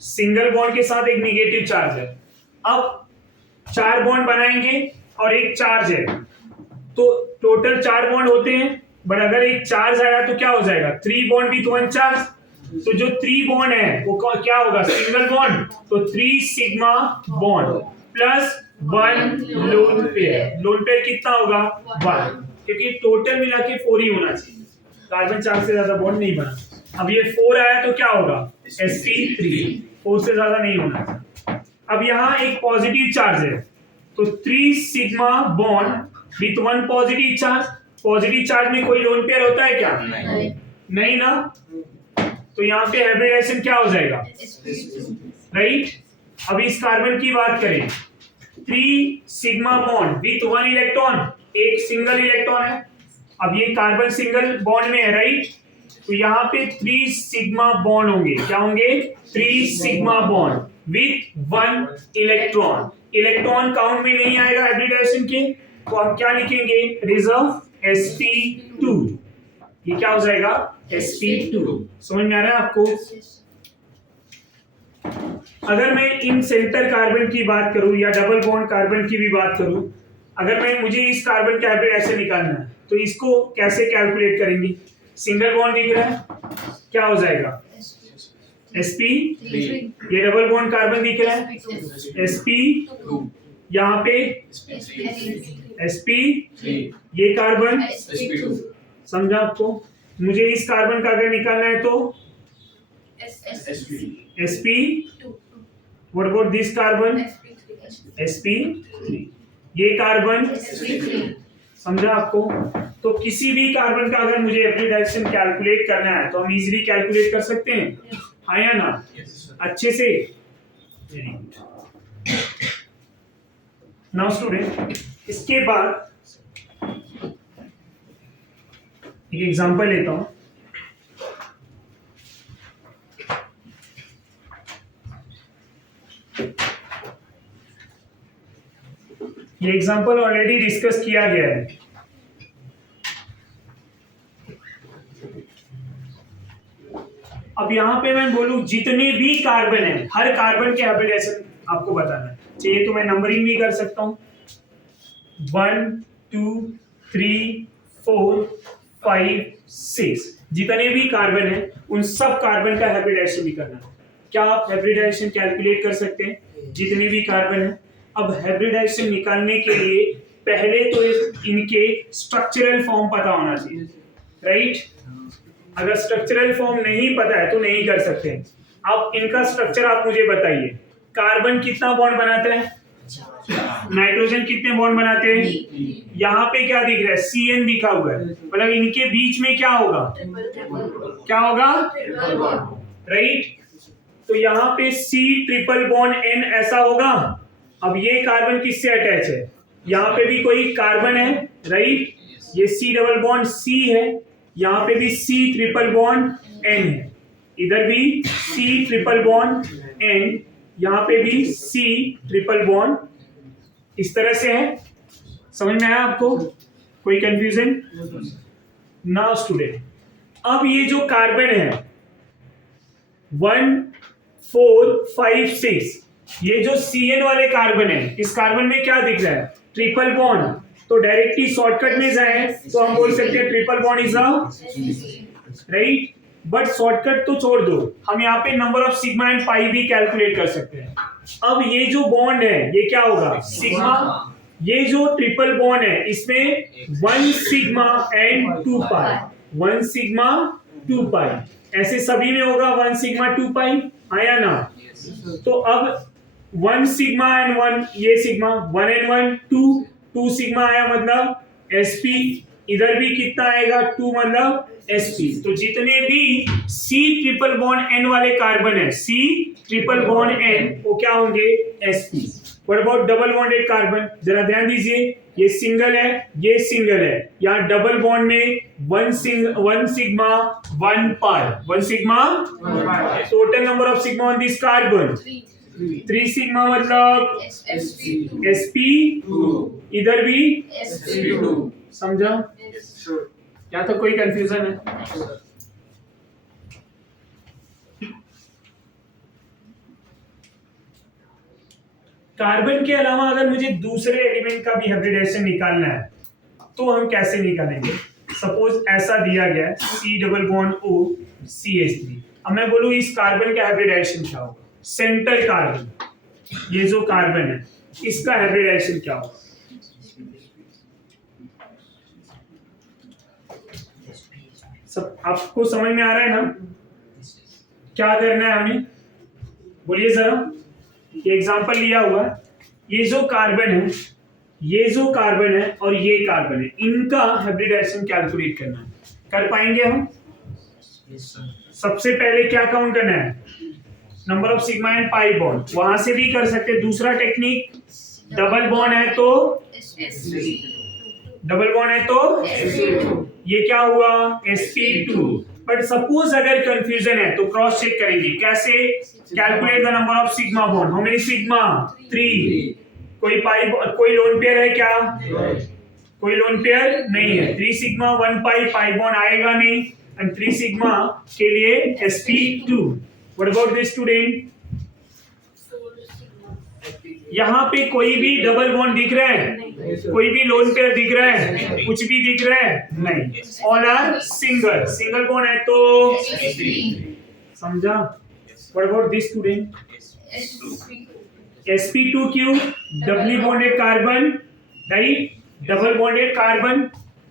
सिंगल बॉन्ड के साथ एक निगेटिव चार्ज है। अब 4 बॉन्ड बनाएंगे और एक चार्ज है, तो टोटल 4 बॉन्ड होते हैं, बट अगर एक चार्ज आया तो क्या हो जाएगा 3 बॉन्ड विथ 1 चार्ज। तो जो 3 बॉन्ड है वो क्या होगा सिंगल बॉन्ड, तो 3 sigma bond plus 1 lone pair. Lone pair कितना होगा 1, क्योंकि टोटल मिला के 4 ही होना चाहिए, कार्बन 4 से ज्यादा बॉन्ड नहीं बना। अब ये 4 आया तो क्या होगा sp3, 4 से ज्यादा नहीं होना चाहिए। अब यहाँ एक पॉजिटिव चार्ज है, तो 3 sigma bond with 1 positive charge. Positive charge में कोई लोन पेयर होता है क्या? नहीं ना। तो यहाँ पे हाइब्रिडाइजेशन क्या हो जाएगा, राइट। अब इस कार्बन की बात करें, 3 सिग्मा बॉन्ड विथ 1 इलेक्ट्रॉन, एक सिंगल इलेक्ट्रॉन है। अब ये कार्बन सिंगल बॉन्ड में है, राइट। तो यहाँ पे 3 सिग्मा बॉन्ड होंगे, क्या होंगे 3 sigma bond with 1 electron. Electron count में नहीं आएगा हाइब्रिडाइजेशन के, तो हम क्या लिखेंगे रिजर्व sp2। ये क्या हो जाएगा sp2। समझ में आ रहा है आपको? अगर मैं इन सेंटर कार्बन की बात करूं या डबल बॉन्ड कार्बन की भी बात करूं, अगर मैं मुझे इस कार्बन का हाइब्रिडाइजेशन निकालना है तो इसको कैसे कैलकुलेट करेंगे। सिंगल बॉन्ड दिख रहा है, क्या हो जाएगा sp3। ये डबल बॉन्ड कार्बन दिख रहा है sp2, यहाँ पे sp3, ये कार्बन sp2। समझा आपको? मुझे इस कार्बन का अगर निकालना है तो sp। What about this carbon sp3, ये कार्बन समझा आपको? तो किसी भी कार्बन का अगर मुझे हाइब्रिडाइजेशन कैलकुलेट करना है तो हम इजीली कैलकुलेट कर सकते हैं, हाँ या ना? अच्छे से। Very good. नाउ स्टूडेंट, इसके बाद एक एग्जांपल लेता हूं। ये एग्जांपल ऑलरेडी डिस्कस किया गया है। अब यहाँ पे मैं बोलूँ जितने भी कार्बन है, हर कार्बन के हाइब्रिडाइजेशन आपको बताना है। चाहिए तो मैं नंबरिंग भी कर सकता हूँ, 1 2 3 4 5 6, जितने भी कार्बन है उन सब कार्बन का हाइब्रिडाइजेशन भी करना है। क्या आप हाइब्रिडाइजेशन कैलकुलेट कर सकते हैं? जितने भी कार्बन है। अब हाइब्रिडाइजेशन निकालने के लिए पहले तो इनके स्ट्रक्चरल फॉर्म पता होना चाहिए, राइट? अगर स्ट्रक्चरल फॉर्म नहीं पता है तो नहीं कर सकते। अब इनका स्ट्रक्चर आप मुझे बताइए। कार्बन कितना बॉन्ड बनाते हैं? नाइट्रोजन कितने बॉन्ड बनाते हैं? यहाँ पे क्या दिख रहा है? CN दिखा हुआ है, मतलब इनके बीच में क्या होगा? क्या होगा? राइट? तो यहाँ पे C ट्रिपल बॉन्ड N ऐसा होगा। अब ये कार्बन किससे अटैच है? यहाँ पे भी कोई कार्बन है, राइट? ये C डबल बॉन्ड C है, यहाँ पे भी C ट्रिपल बॉन्ड N है, इधर भी C ट्रिपल बॉन्ड N, यहाँ पे भी C ट्रिपल बॉन्ड, इस तरह से है। समझ में आया आपको? कोई कंफ्यूजन? नाउ स्टूडेंट, अब ये जो कार्बन है 1 4 5 6, ये जो CN वाले कार्बन है, इस कार्बन में क्या दिख रहा है? Triple bond. तो डायरेक्टली शॉर्टकट में जाए तो हम बोल सकते हैं triple bond is a, right? But shortcut तो छोड़ दो, हम यहाँ पे नंबर ऑफ सिग्मा एंड पाई भी कैलकुलेट कर सकते हैं। अब ये जो बॉन्ड है ये क्या होगा? सिग्मा। ये जो ट्रिपल बॉन्ड है इसमें 1 सिग्मा एंड 2 पाई, 1 सिग्मा 2 पाई, ऐसे सभी में होगा 1 सिग्मा 2 पाई, आया ना? तो अब 1 सिग्मा एंड 1, ये सिग्मा 1 एंड 1 2 सिग्मा आया, मतलब sp। इधर भी कितना आएगा? 2, मतलब sp। तो जितने भी C ट्रिपल बॉन्ड N वाले कार्बन है, C ट्रिपल बॉन्ड N, वो क्या होंगे? sp। What about double bonded carbon? जरा ध्यान दीजिए, ये सिंगल है, ये सिंगल है, यहाँ डबल बॉन्ड में 1 sigma 1 pi, 1 sigma. Total number of sigma on this carbon 3 sigma, मतलब sp2, इधर भी sp2। समझा? क्या तो कोई कंफ्यूजन है? कार्बन के अलावा अगर मुझे दूसरे एलिमेंट का भी हाइब्रिडाइजेशन निकालना है तो हम कैसे निकालेंगे? सपोज ऐसा दिया गया है C double bond O CH3। अब मैं बोलूं इस कार्बन का हाइब्रिडाइजेशन क्या होगा? सेंटर कार्बन, ये जो कार्बन है इसका हाइब्रिडाइजेशन क्या होगा? सब आपको समझ में आ रहा है ना? क्या करना है हमें? बोलिए जरा। ये एग्जांपल लिया हुआ है, ये जो कार्बन है, ये जो कार्बन है और ये कार्बन है, इनका हाइब्रिडाइजेशन कैलकुलेट करना है। कर पाएंगे हम? सबसे पहले क्या काउंट करना है? Number of sigma and pi bond. वहां से भी कर सकते हैं। दूसरा टेक्निक, डबल बॉन्ड है तो डबल बॉन्ड है तो ये क्या हुआ? sp2। बट सपोज अगर कंफ्यूजन है तो क्रॉस चेक करेंगे। कैसे? Calculate the number of sigma bond. How many sigma? 3। कोई पाई, कोई लोन पेयर है क्या? कोई लोन पेयर नहीं है। 3 सिग्मा 1 पाई, पाई बॉन्ड आएगा नहीं, एंड 3 सिग्मा के लिए sp2। What about this student? यहाँ पे कोई भी डबल बॉन्ड दिख रहा है? कोई भी लोन पेयर दिख रहा है? कुछ भी दिख रहा है? नहीं, all are single. Single bond है तो समझा? What about this student? sp2 क्यों? Doubly bonded carbon, right? Double bonded carbon,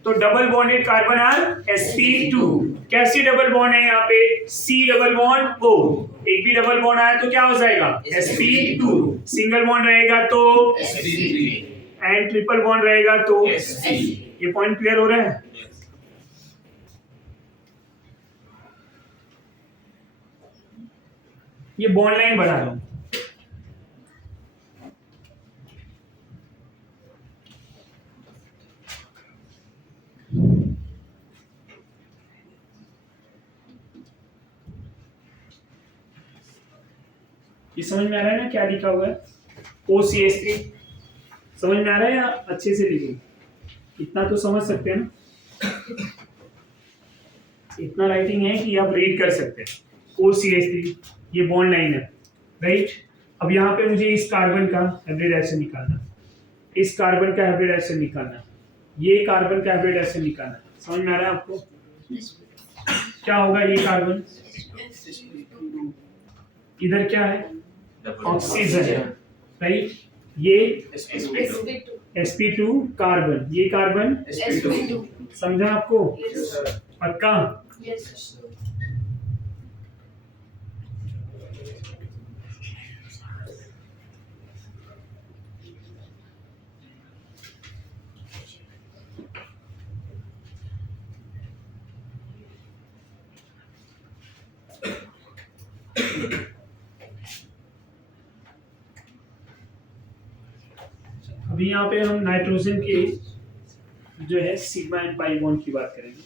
तो double bonded carbon are sp2। कैसी डबल बॉन्ड है यहाँ पे? C double bond O। एक भी डबल बॉन्ड आया तो क्या हो जाएगा? sp2। सिंगल बॉन्ड रहेगा तो sp3, एंड ट्रिपल बॉन्ड रहेगा तो sp। ये पॉइंट क्लियर हो रहा है? ये बॉन्ड लाइन बना रहा हूं। ये समझ में आ रहा है ना क्या लिखा हुआ है? OCH3 समझ में आ रहा है या अच्छे से लिखे? इतना तो समझ सकते हैं ना? इतना राइटिंग है कि आप रीड कर सकते हैं। OCH3, ये बॉन्ड लाइन है, राइट। अब यहाँ पे मुझे इस कार्बन का हाइब्रिडाइजेशन निकालना, इस कार्बन का हाइब्रिडाइजेशन निकालना, ये कार्बन का हाइब्रिडाइजेशन निकालना। समझ में आ रहा है आपको? क्या होगा ये कार्बन, इधर क्या है, ऑक्सीजन है, राइट। ये sp2 कार्बन, ये कार्बन sp2। समझा आपको? पक्का? यस। अभी यहाँ पे हम नाइट्रोजन के जो है सिग्मा एंड पाई बॉन्ड की बात करेंगे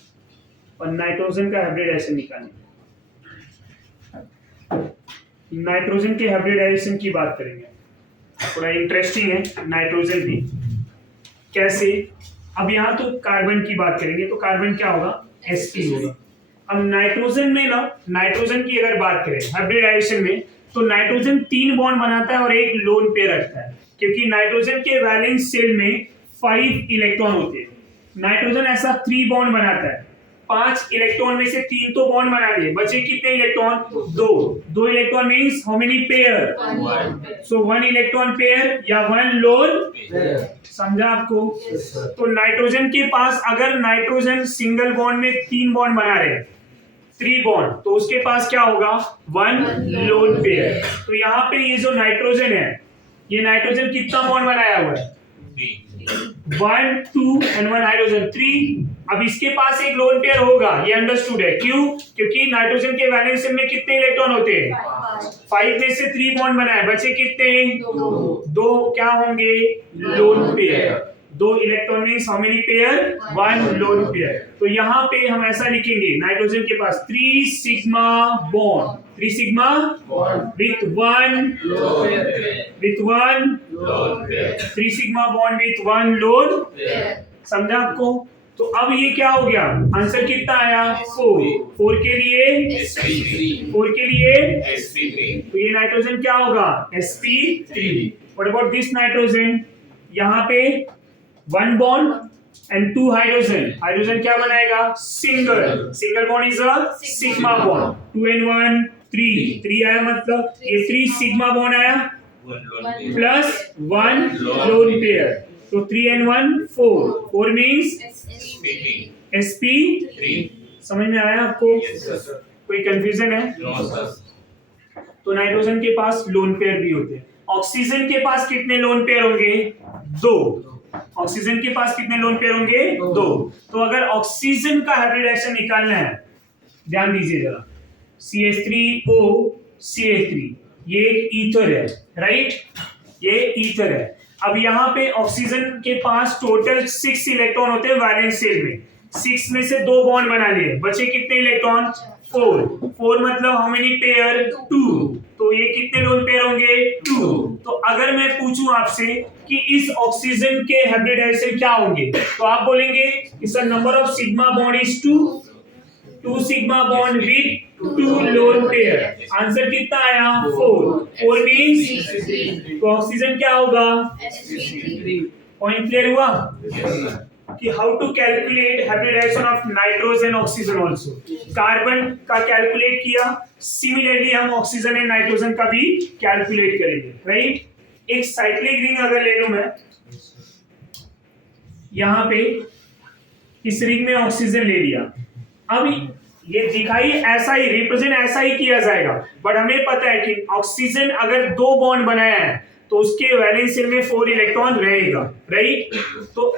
और नाइट्रोजन का हाइब्रिडाइजेशन निकालेंगे। नाइट्रोजन के हाइब्रिडाइजेशन की बात करेंगे, थोड़ा इंटरेस्टिंग है नाइट्रोजन भी। कैसे? अब यहाँ तो कार्बन की बात करेंगे तो कार्बन क्या होगा, sp होगा। अब नाइट्रोजन में ना, नाइट्रोजन की अगर बात करें हाइब्रिडाइजेशन में, तो नाइट्रोजन 3 बॉन्ड बनाता है और एक लोन पेयर रखता है, क्योंकि नाइट्रोजन के वैलेंस शेल में 5 इलेक्ट्रॉन होते हैं। नाइट्रोजन ऐसा 3 बॉन्ड बनाता है, 5 इलेक्ट्रॉन में से 3 तो बॉन्ड बना दिए, बचे कितने electron, 2 electron means how many pair, so 1 electron pair या 1 लोन पेयर। समझा आपको? तो नाइट्रोजन के पास अगर नाइट्रोजन सिंगल बॉन्ड में 3 बॉन्ड बना रहे हैं, 3 बॉन्ड, तो उसके पास क्या होगा, 1 लोन पेयर। तो यहाँ पे ये जो नाइट्रोजन है, ये नाइट्रोजन कितना बॉन्ड बनाया हुआ है, 1 2 एंड 1 हाइड्रोजन 3। अब इसके पास एक लोन पेयर होगा, ये अंडरस्टूड है। क्यों? क्योंकि नाइट्रोजन के वैलेंस शेल में कितने इलेक्ट्रॉन होते हैं, 5 में से 3 बॉन्ड बनाए, बचे कितने, 2 क्या होंगे, lone pair. 2 electron means how many pair, 1 lone pair. तो यहाँ पे हम ऐसा लिखेंगे, नाइट्रोजन के पास 3 sigma bond, 3 sigma with 1 lone pair, 3 sigma bond with 1 lone pair. समझा आपको? तो अब ये क्या हो गया, आंसर कितना आया, 4 के लिए sp3, 4 के लिए sp3। तो ये नाइट्रोजन क्या होगा, sp3। What about this nitrogen, यहाँ पे 1 बॉन्ड एंड 2 हाइड्रोजन, हाइड्रोजन क्या बनाएगा, single bond is a sigma bond, 2 and 1 3 आया, मतलब ये 3 सिग्मा बॉन्ड आया प्लस 1 लोन पेयर, तो 3 and 1 4 मींस sp3। समझ में आया आपको? कोई कंफ्यूजन है? तो नाइट्रोजन के पास लोन पेयर भी होते हैं। ऑक्सीजन के पास कितने लोन पेयर होंगे, 2। ऑक्सीजन के पास कितने लोन पेयर होंगे, 2। तो अगर ऑक्सीजन का हाइब्रिडाइजेशन निकालना है, ध्यान दीजिए जरा, CH3O CH3, ये एक ईथर है, राइट, ये ईथर है। अब यहाँ पे ऑक्सीजन के पास टोटल 6 इलेक्ट्रॉन होते हैं वैलेंस शेल में, 6 में से 2 बॉन्ड बना लिए, बचे कितने इलेक्ट्रॉन, 4 मतलब हाउ मेनी पेयर, 2। तो ये कितने लोन पेयर होंगे, 2। तो अगर मैं पूछूं आपसे कि इस ऑक्सीजन के हाइब्रिडाइजेशन क्या होंगे, तो आप बोलेंगे इस number of sigma bond is 2 sigma bond with 2 loan pair. Answer कितना आया, 4 मींस, तो ऑक्सीजन क्या होगा, sp3। पॉइंट क्लियर हुआ कि how to calculate hybridization of nitrogen oxygen also. Carbon का कैलकुलेट किया, सिमिलरली हम ऑक्सीजन एंड नाइट्रोजन का भी कैलकुलेट करेंगे, राइट। एक साइक्लिक रिंग अगर ले लूं मैं, यहां पे इस रिंग में ऑक्सीजन ले लिया, अब ये दिखाई ऐसा ही, रिप्रेजेंट ऐसा ही किया जाएगा, बट हमें पता है कि ऑक्सीजन अगर 2 बॉन्ड बनाया है तो उसके वैलेंस शेल में 4 इलेक्ट्रॉन रहेगा, राइट। तो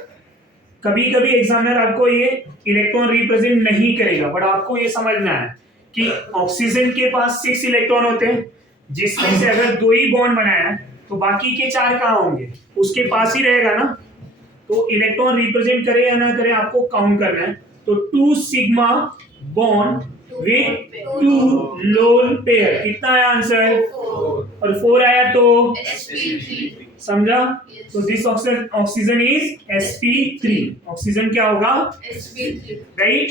कभी कभी एग्जामिनर आपको ये इलेक्ट्रॉन रिप्रेजेंट नहीं करेगा, बट आपको ये समझना है कि ऑक्सीजन के पास 6 इलेक्ट्रॉन होते हैं, जिसमें से अगर 2 ही बॉन्ड बनाया है तो बाकी के 4 कहाँ होंगे, उसके पास ही रहेगा ना। तो इलेक्ट्रॉन रिप्रेजेंट करे या ना करे आपको काउंट करना है। तो 2 sigma bond with 2 lone pair, कितना आया आंसर, और 4 आया तो sp3। समझा? तो this oxygen is sp3, oxygen क्या होगा, sp3, राइट।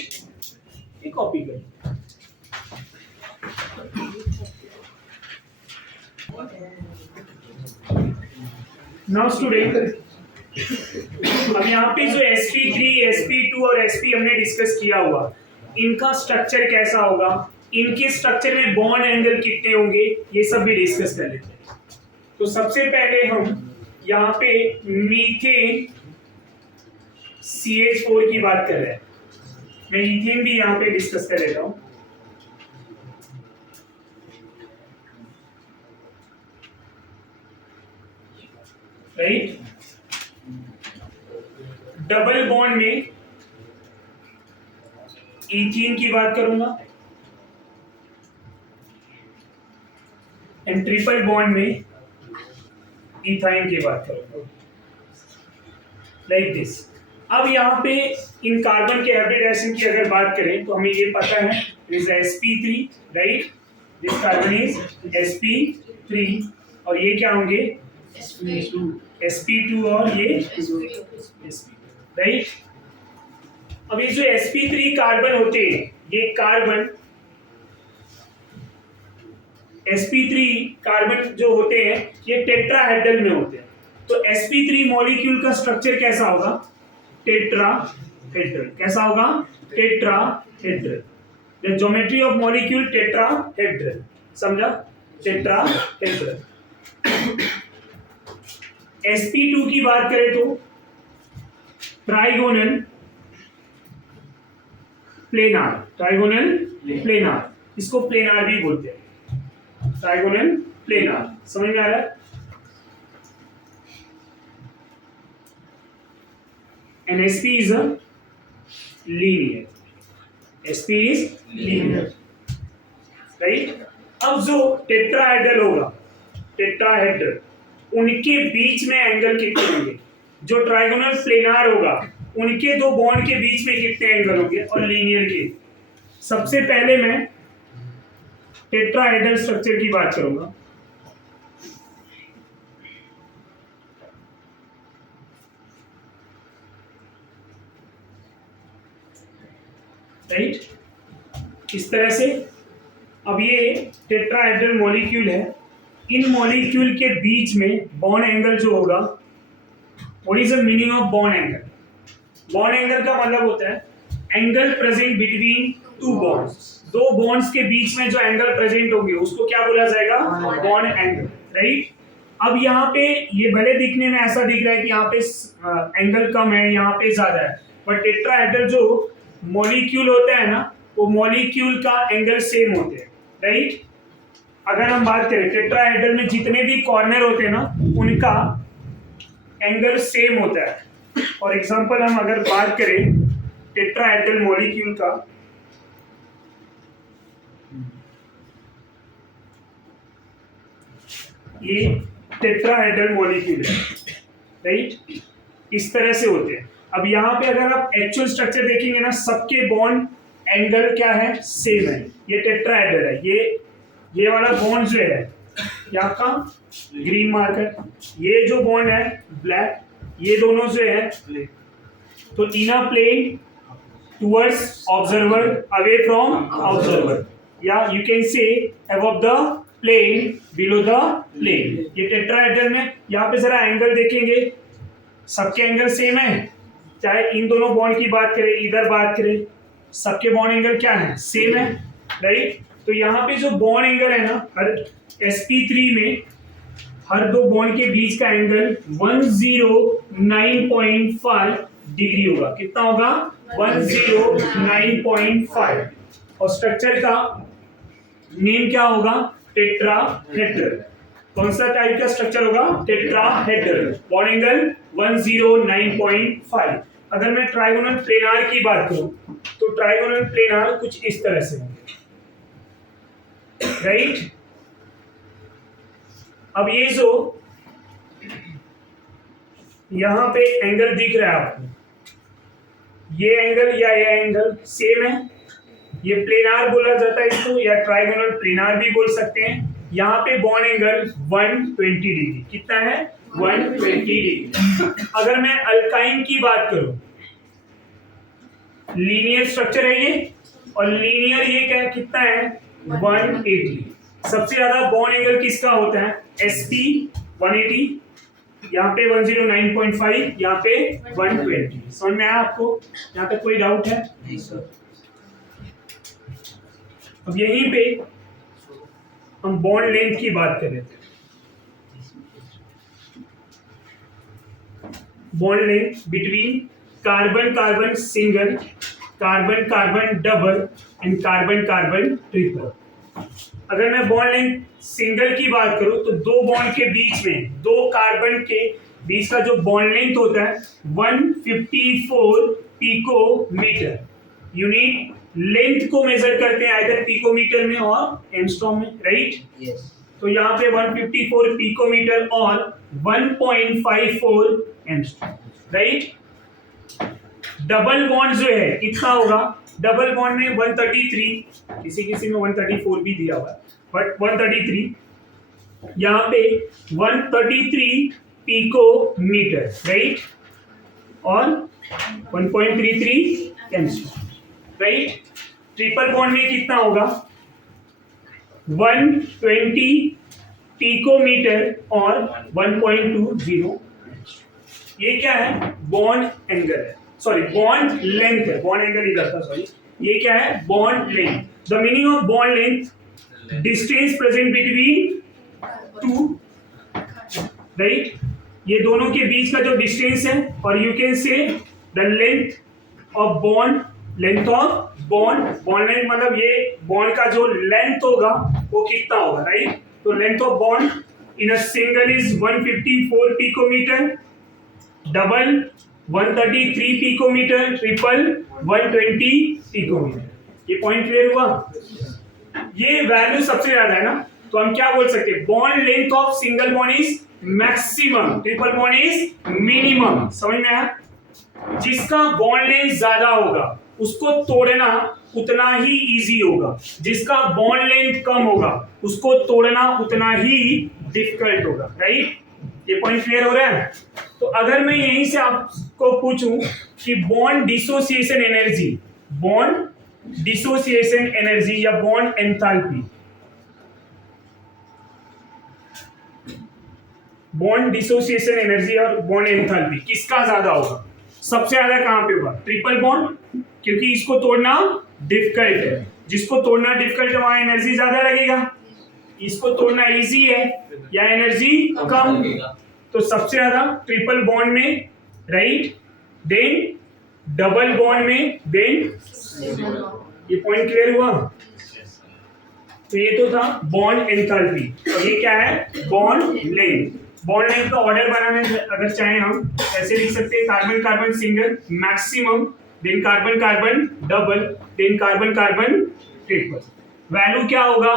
ये कॉपी कर, नाउ स्टूडेंट, अब यहाँ पे जो sp3, sp2 और sp हमने डिस्कस किया हुआ, इनका स्ट्रक्चर कैसा होगा, इनके स्ट्रक्चर में बॉन्ड एंगल कितने होंगे, ये सब भी डिस्कस कर लेते हैं। तो सबसे पहले हम यहाँ पे मीथेन CH4 की बात कर रहे हैं। मैं ईथेन भी यहाँ पे डिस्कस कर लेता हूँ। राइट, डबल बॉन्ड में ईथीन की बात करूंगा एंड ट्रिपल बॉन्ड में इथाइन की बात करूंगा, लाइक दिस। अब यहाँ पे इन कार्बन के हाइब्रिडाइजेशन की अगर बात करें तो हमें ये पता है this sp3, right, this carbon is sp3 और ये क्या होंगे sp2 और ये sp2, राइट। अब ये जो sp3 कार्बन होते हैं, ये कार्बन sp3 कार्बन जो होते हैं ये टेट्राहेड्रल में होते हैं। तो sp3 मॉलिक्यूल का स्ट्रक्चर कैसा होगा, टेट्राहेड्रल। कैसा होगा, tetrahedral. The geometry of molecule tetrahedral, समझा, टेट्राहेड्रल। sp2 की बात करें तो ट्राइगोनल प्लेनार, ट्राइगोनल प्लेनार, इसको प्लेनार भी बोलते हैं, ट्राइगोनल प्लेनार। समझ में आ रहा है। And sp is a linear, sp is linear, right। अब जो टेट्राहेड्रल होगा, टेट्राहेड्रल, उनके बीच में एंगल कितने होंगे, जो ट्राइगोनल प्लेनार होगा उनके दो बॉन्ड के बीच में कितने एंगल होंगे, और लीनियर के। सबसे पहले मैं टेट्राहेड्रल स्ट्रक्चर की बात करूंगा। राइट, इस तरह से। अब ये टेट्राहेड्रल मॉलिक्यूल है, इन मॉलिक्यूल के बीच में बॉन्ड एंगल जो होगा, what is the meaning of bond angle. Bond angle का मतलब होता है angle present between two bonds. दो बॉन्ड्स के बीच में जो एंगल प्रेजेंट होंगे उसको क्या बोला जाएगा, बॉन्ड एंगल, राइट। अब यहाँ पे ये भले दिखने में ऐसा दिख रहा है कि यहाँ पे एंगल कम है, यहाँ पे ज्यादा है, बट टेट्राहेड्रल जो मॉलिक्यूल होता है ना, वो मॉलिक्यूल का एंगल सेम होते हैं, राइट। अगर हम बात करें टेट्राहेड्रल में जितने भी कॉर्नर होते हैं ना, उनका एंगल सेम होता है। फॉर एग्जांपल हम अगर बात करें टेट्राहेड्रल मॉलिक्यूल का, ये टेट्राहेड्रल मॉलिक्यूल है, राइट, इस तरह से होते हैं। अब यहाँ पे अगर आप एक्चुअल स्ट्रक्चर देखेंगे ना, सबके बॉन्ड एंगल क्या है, सेम है। ये टेट्राहेड्रल है, ये वाला बॉन्ड जो है यहाँ का ग्रीन मार्कर, ये जो बॉन्ड है ब्लैक, ये दोनों जो है, तो inner plane towards observer, away from observer, या you can say above the plane, below the plane. ये टेट्राहेड्रल में यहाँ पे जरा एंगल देखेंगे, सबके एंगल सेम है, चाहे इन दोनों बॉन्ड की बात करें, इधर बात करें, सबके बॉन्ड एंगल क्या है, सेम है, राइट। तो यहाँ पे जो बॉन्ड एंगल है ना, हर sp3 में हर दो बॉन्ड के बीच का एंगल 109.5 डिग्री होगा। कितना होगा, 109.5। और स्ट्रक्चर का नेम क्या होगा, टेट्राहेड्रल। कौन सा टाइप का स्ट्रक्चर होगा, टेट्राहेड्रल, बॉन्ड एंगल 109.5। अगर मैं ट्राइगोनल प्लेनार की बात करूं तो ट्राइगोनल प्लेनार कुछ इस तरह से होंगे, राइट। अब ये जो यहां पे एंगल दिख रहा है आपको, ये एंगल या ये एंगल सेम है, ये प्लेनार बोला जाता है इसको, या ट्राइगोनल प्लेनार भी बोल सकते हैं। यहाँ पे बॉन्ड एंगल 120 डिग्री, कितना है, 120 डिग्री। अगर मैं अल्काइन की बात करूं, लीनियर स्ट्रक्चर है ये, और लीनियर ये क्या कितना है, 180। सबसे ज्यादा बॉन्ड एंगल किसका होता है? SP 180, यहाँ पे 109.5, यहाँ पे 120। समझ में आया आपको? यहाँ तक कोई डाउट है? नहीं सर। अब यहीं पे हम बॉन्ड लेंथ की बात कर रहे थे। Bond length between carbon carbon single, carbon carbon double and carbon carbon triple. अगर मैं बॉन्ड लेंथ सिंगल की बात करूं तो दो बॉन्ड के बीच में, दो कार्बन के बीच का जो बॉन्ड लेंथ होता है 154 पिकोमीटर। यूनिट लेंथ को मेजर करते हैं आइदर पिकोमीटर में और एंगस्ट्रॉम में, राइट? यस। तो यहाँ पे 154 पिकोमीटर और 1.54 एंगस्ट्रॉम, राइट? डबल बॉन्ड जो है कितना होगा? डबल बॉन्ड में 133, किसी किसी में 134 भी दिया हुआ है, बट 133, यहाँ पे 133 पिकोमीटर, राइट? और 1.33 एंगस्ट्रॉम, राइट? ट्रिपल बॉन्ड में कितना होगा? 120 पिकोमीटर और 1.20। ये क्या है? बॉन्ड एंगल है, सॉरी बॉन्ड लेंथ है, बॉन्ड एंगल ही करता, सॉरी। ये क्या है? Bond length. The meaning of bond length, distance present between two, right? ये दोनों के बीच का जो डिस्टेंस है, और यू कैन से the length of bond, length of bond. Bond length मतलब ये बॉन्ड का जो लेंथ होगा वो कितना होगा, राइट? तो length of bond in a single is 154 picometer, double 133 picometer, triple 120 picometer. ये पॉइंट क्लियर हुआ? ये वैल्यू सबसे ज्यादा है ना, तो हम क्या बोल सकते हैं? Bond length of single bond is maximum, triple bond is minimum. समझ में आया? जिसका बॉन्ड लेंथ ज्यादा होगा उसको तोड़ना उतना ही इजी होगा, जिसका बॉन्ड लेंथ कम होगा उसको तोड़ना उतना ही डिफिकल्ट होगा, राइट? ये पॉइंट क्लियर हो रहा है? तो अगर मैं यहीं से आपको पूछूं कि bond dissociation energy, bond dissociation energy या bond enthalpy, bond dissociation energy और बॉन्ड एंथैल्पी किसका ज्यादा होगा? सबसे ज्यादा कहां पे होगा? ट्रिपल बॉन्ड, क्योंकि इसको तोड़ना डिफिकल्ट है। जिसको तोड़ना डिफिकल्ट है वहां एनर्जी ज्यादा लगेगा, इसको तोड़ना इजी है या एनर्जी कम। तो सबसे ज्यादा ट्रिपल बॉन्ड में, राइट? देन डबल बॉन्ड में, देन ये पॉइंट क्लियर हुआ? तो ये तो था बॉन्ड एंथैल्पी, और ये क्या है? Bond length. बॉन्ड लेंथ का ऑर्डर बनाने अगर चाहें हम ऐसे लिख सकते हैं, carbon carbon single maximum, then carbon carbon double, then carbon carbon triple. Value क्या होगा?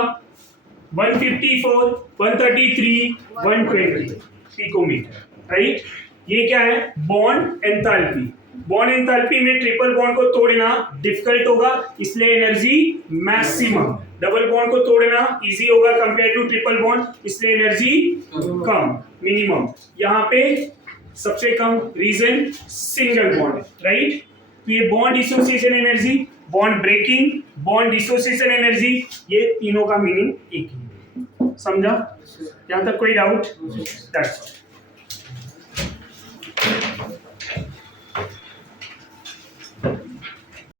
154, 133, 120 पिकोमीटर, राइट? ये क्या है? Bond enthalpy. बॉन्ड एंथैल्पी में ट्रिपल बॉन्ड को तोड़ना डिफिकल्ट होगा, इसलिए एनर्जी मैक्सिमम। डबल बॉन्ड को तोड़ना इजी होगा कंपेयर टू ट्रिपल बॉन्ड, इसलिए एनर्जी कम, मिनिमम। यहाँ पे सबसे कम रीजन सिंगल बॉन्ड, राइट? तो ये bond dissociation energy, bond breaking, bond dissociation energy, ये तीनों का मीनिंग एक ही। समझा? यहाँ तक कोई डाउट? That's all.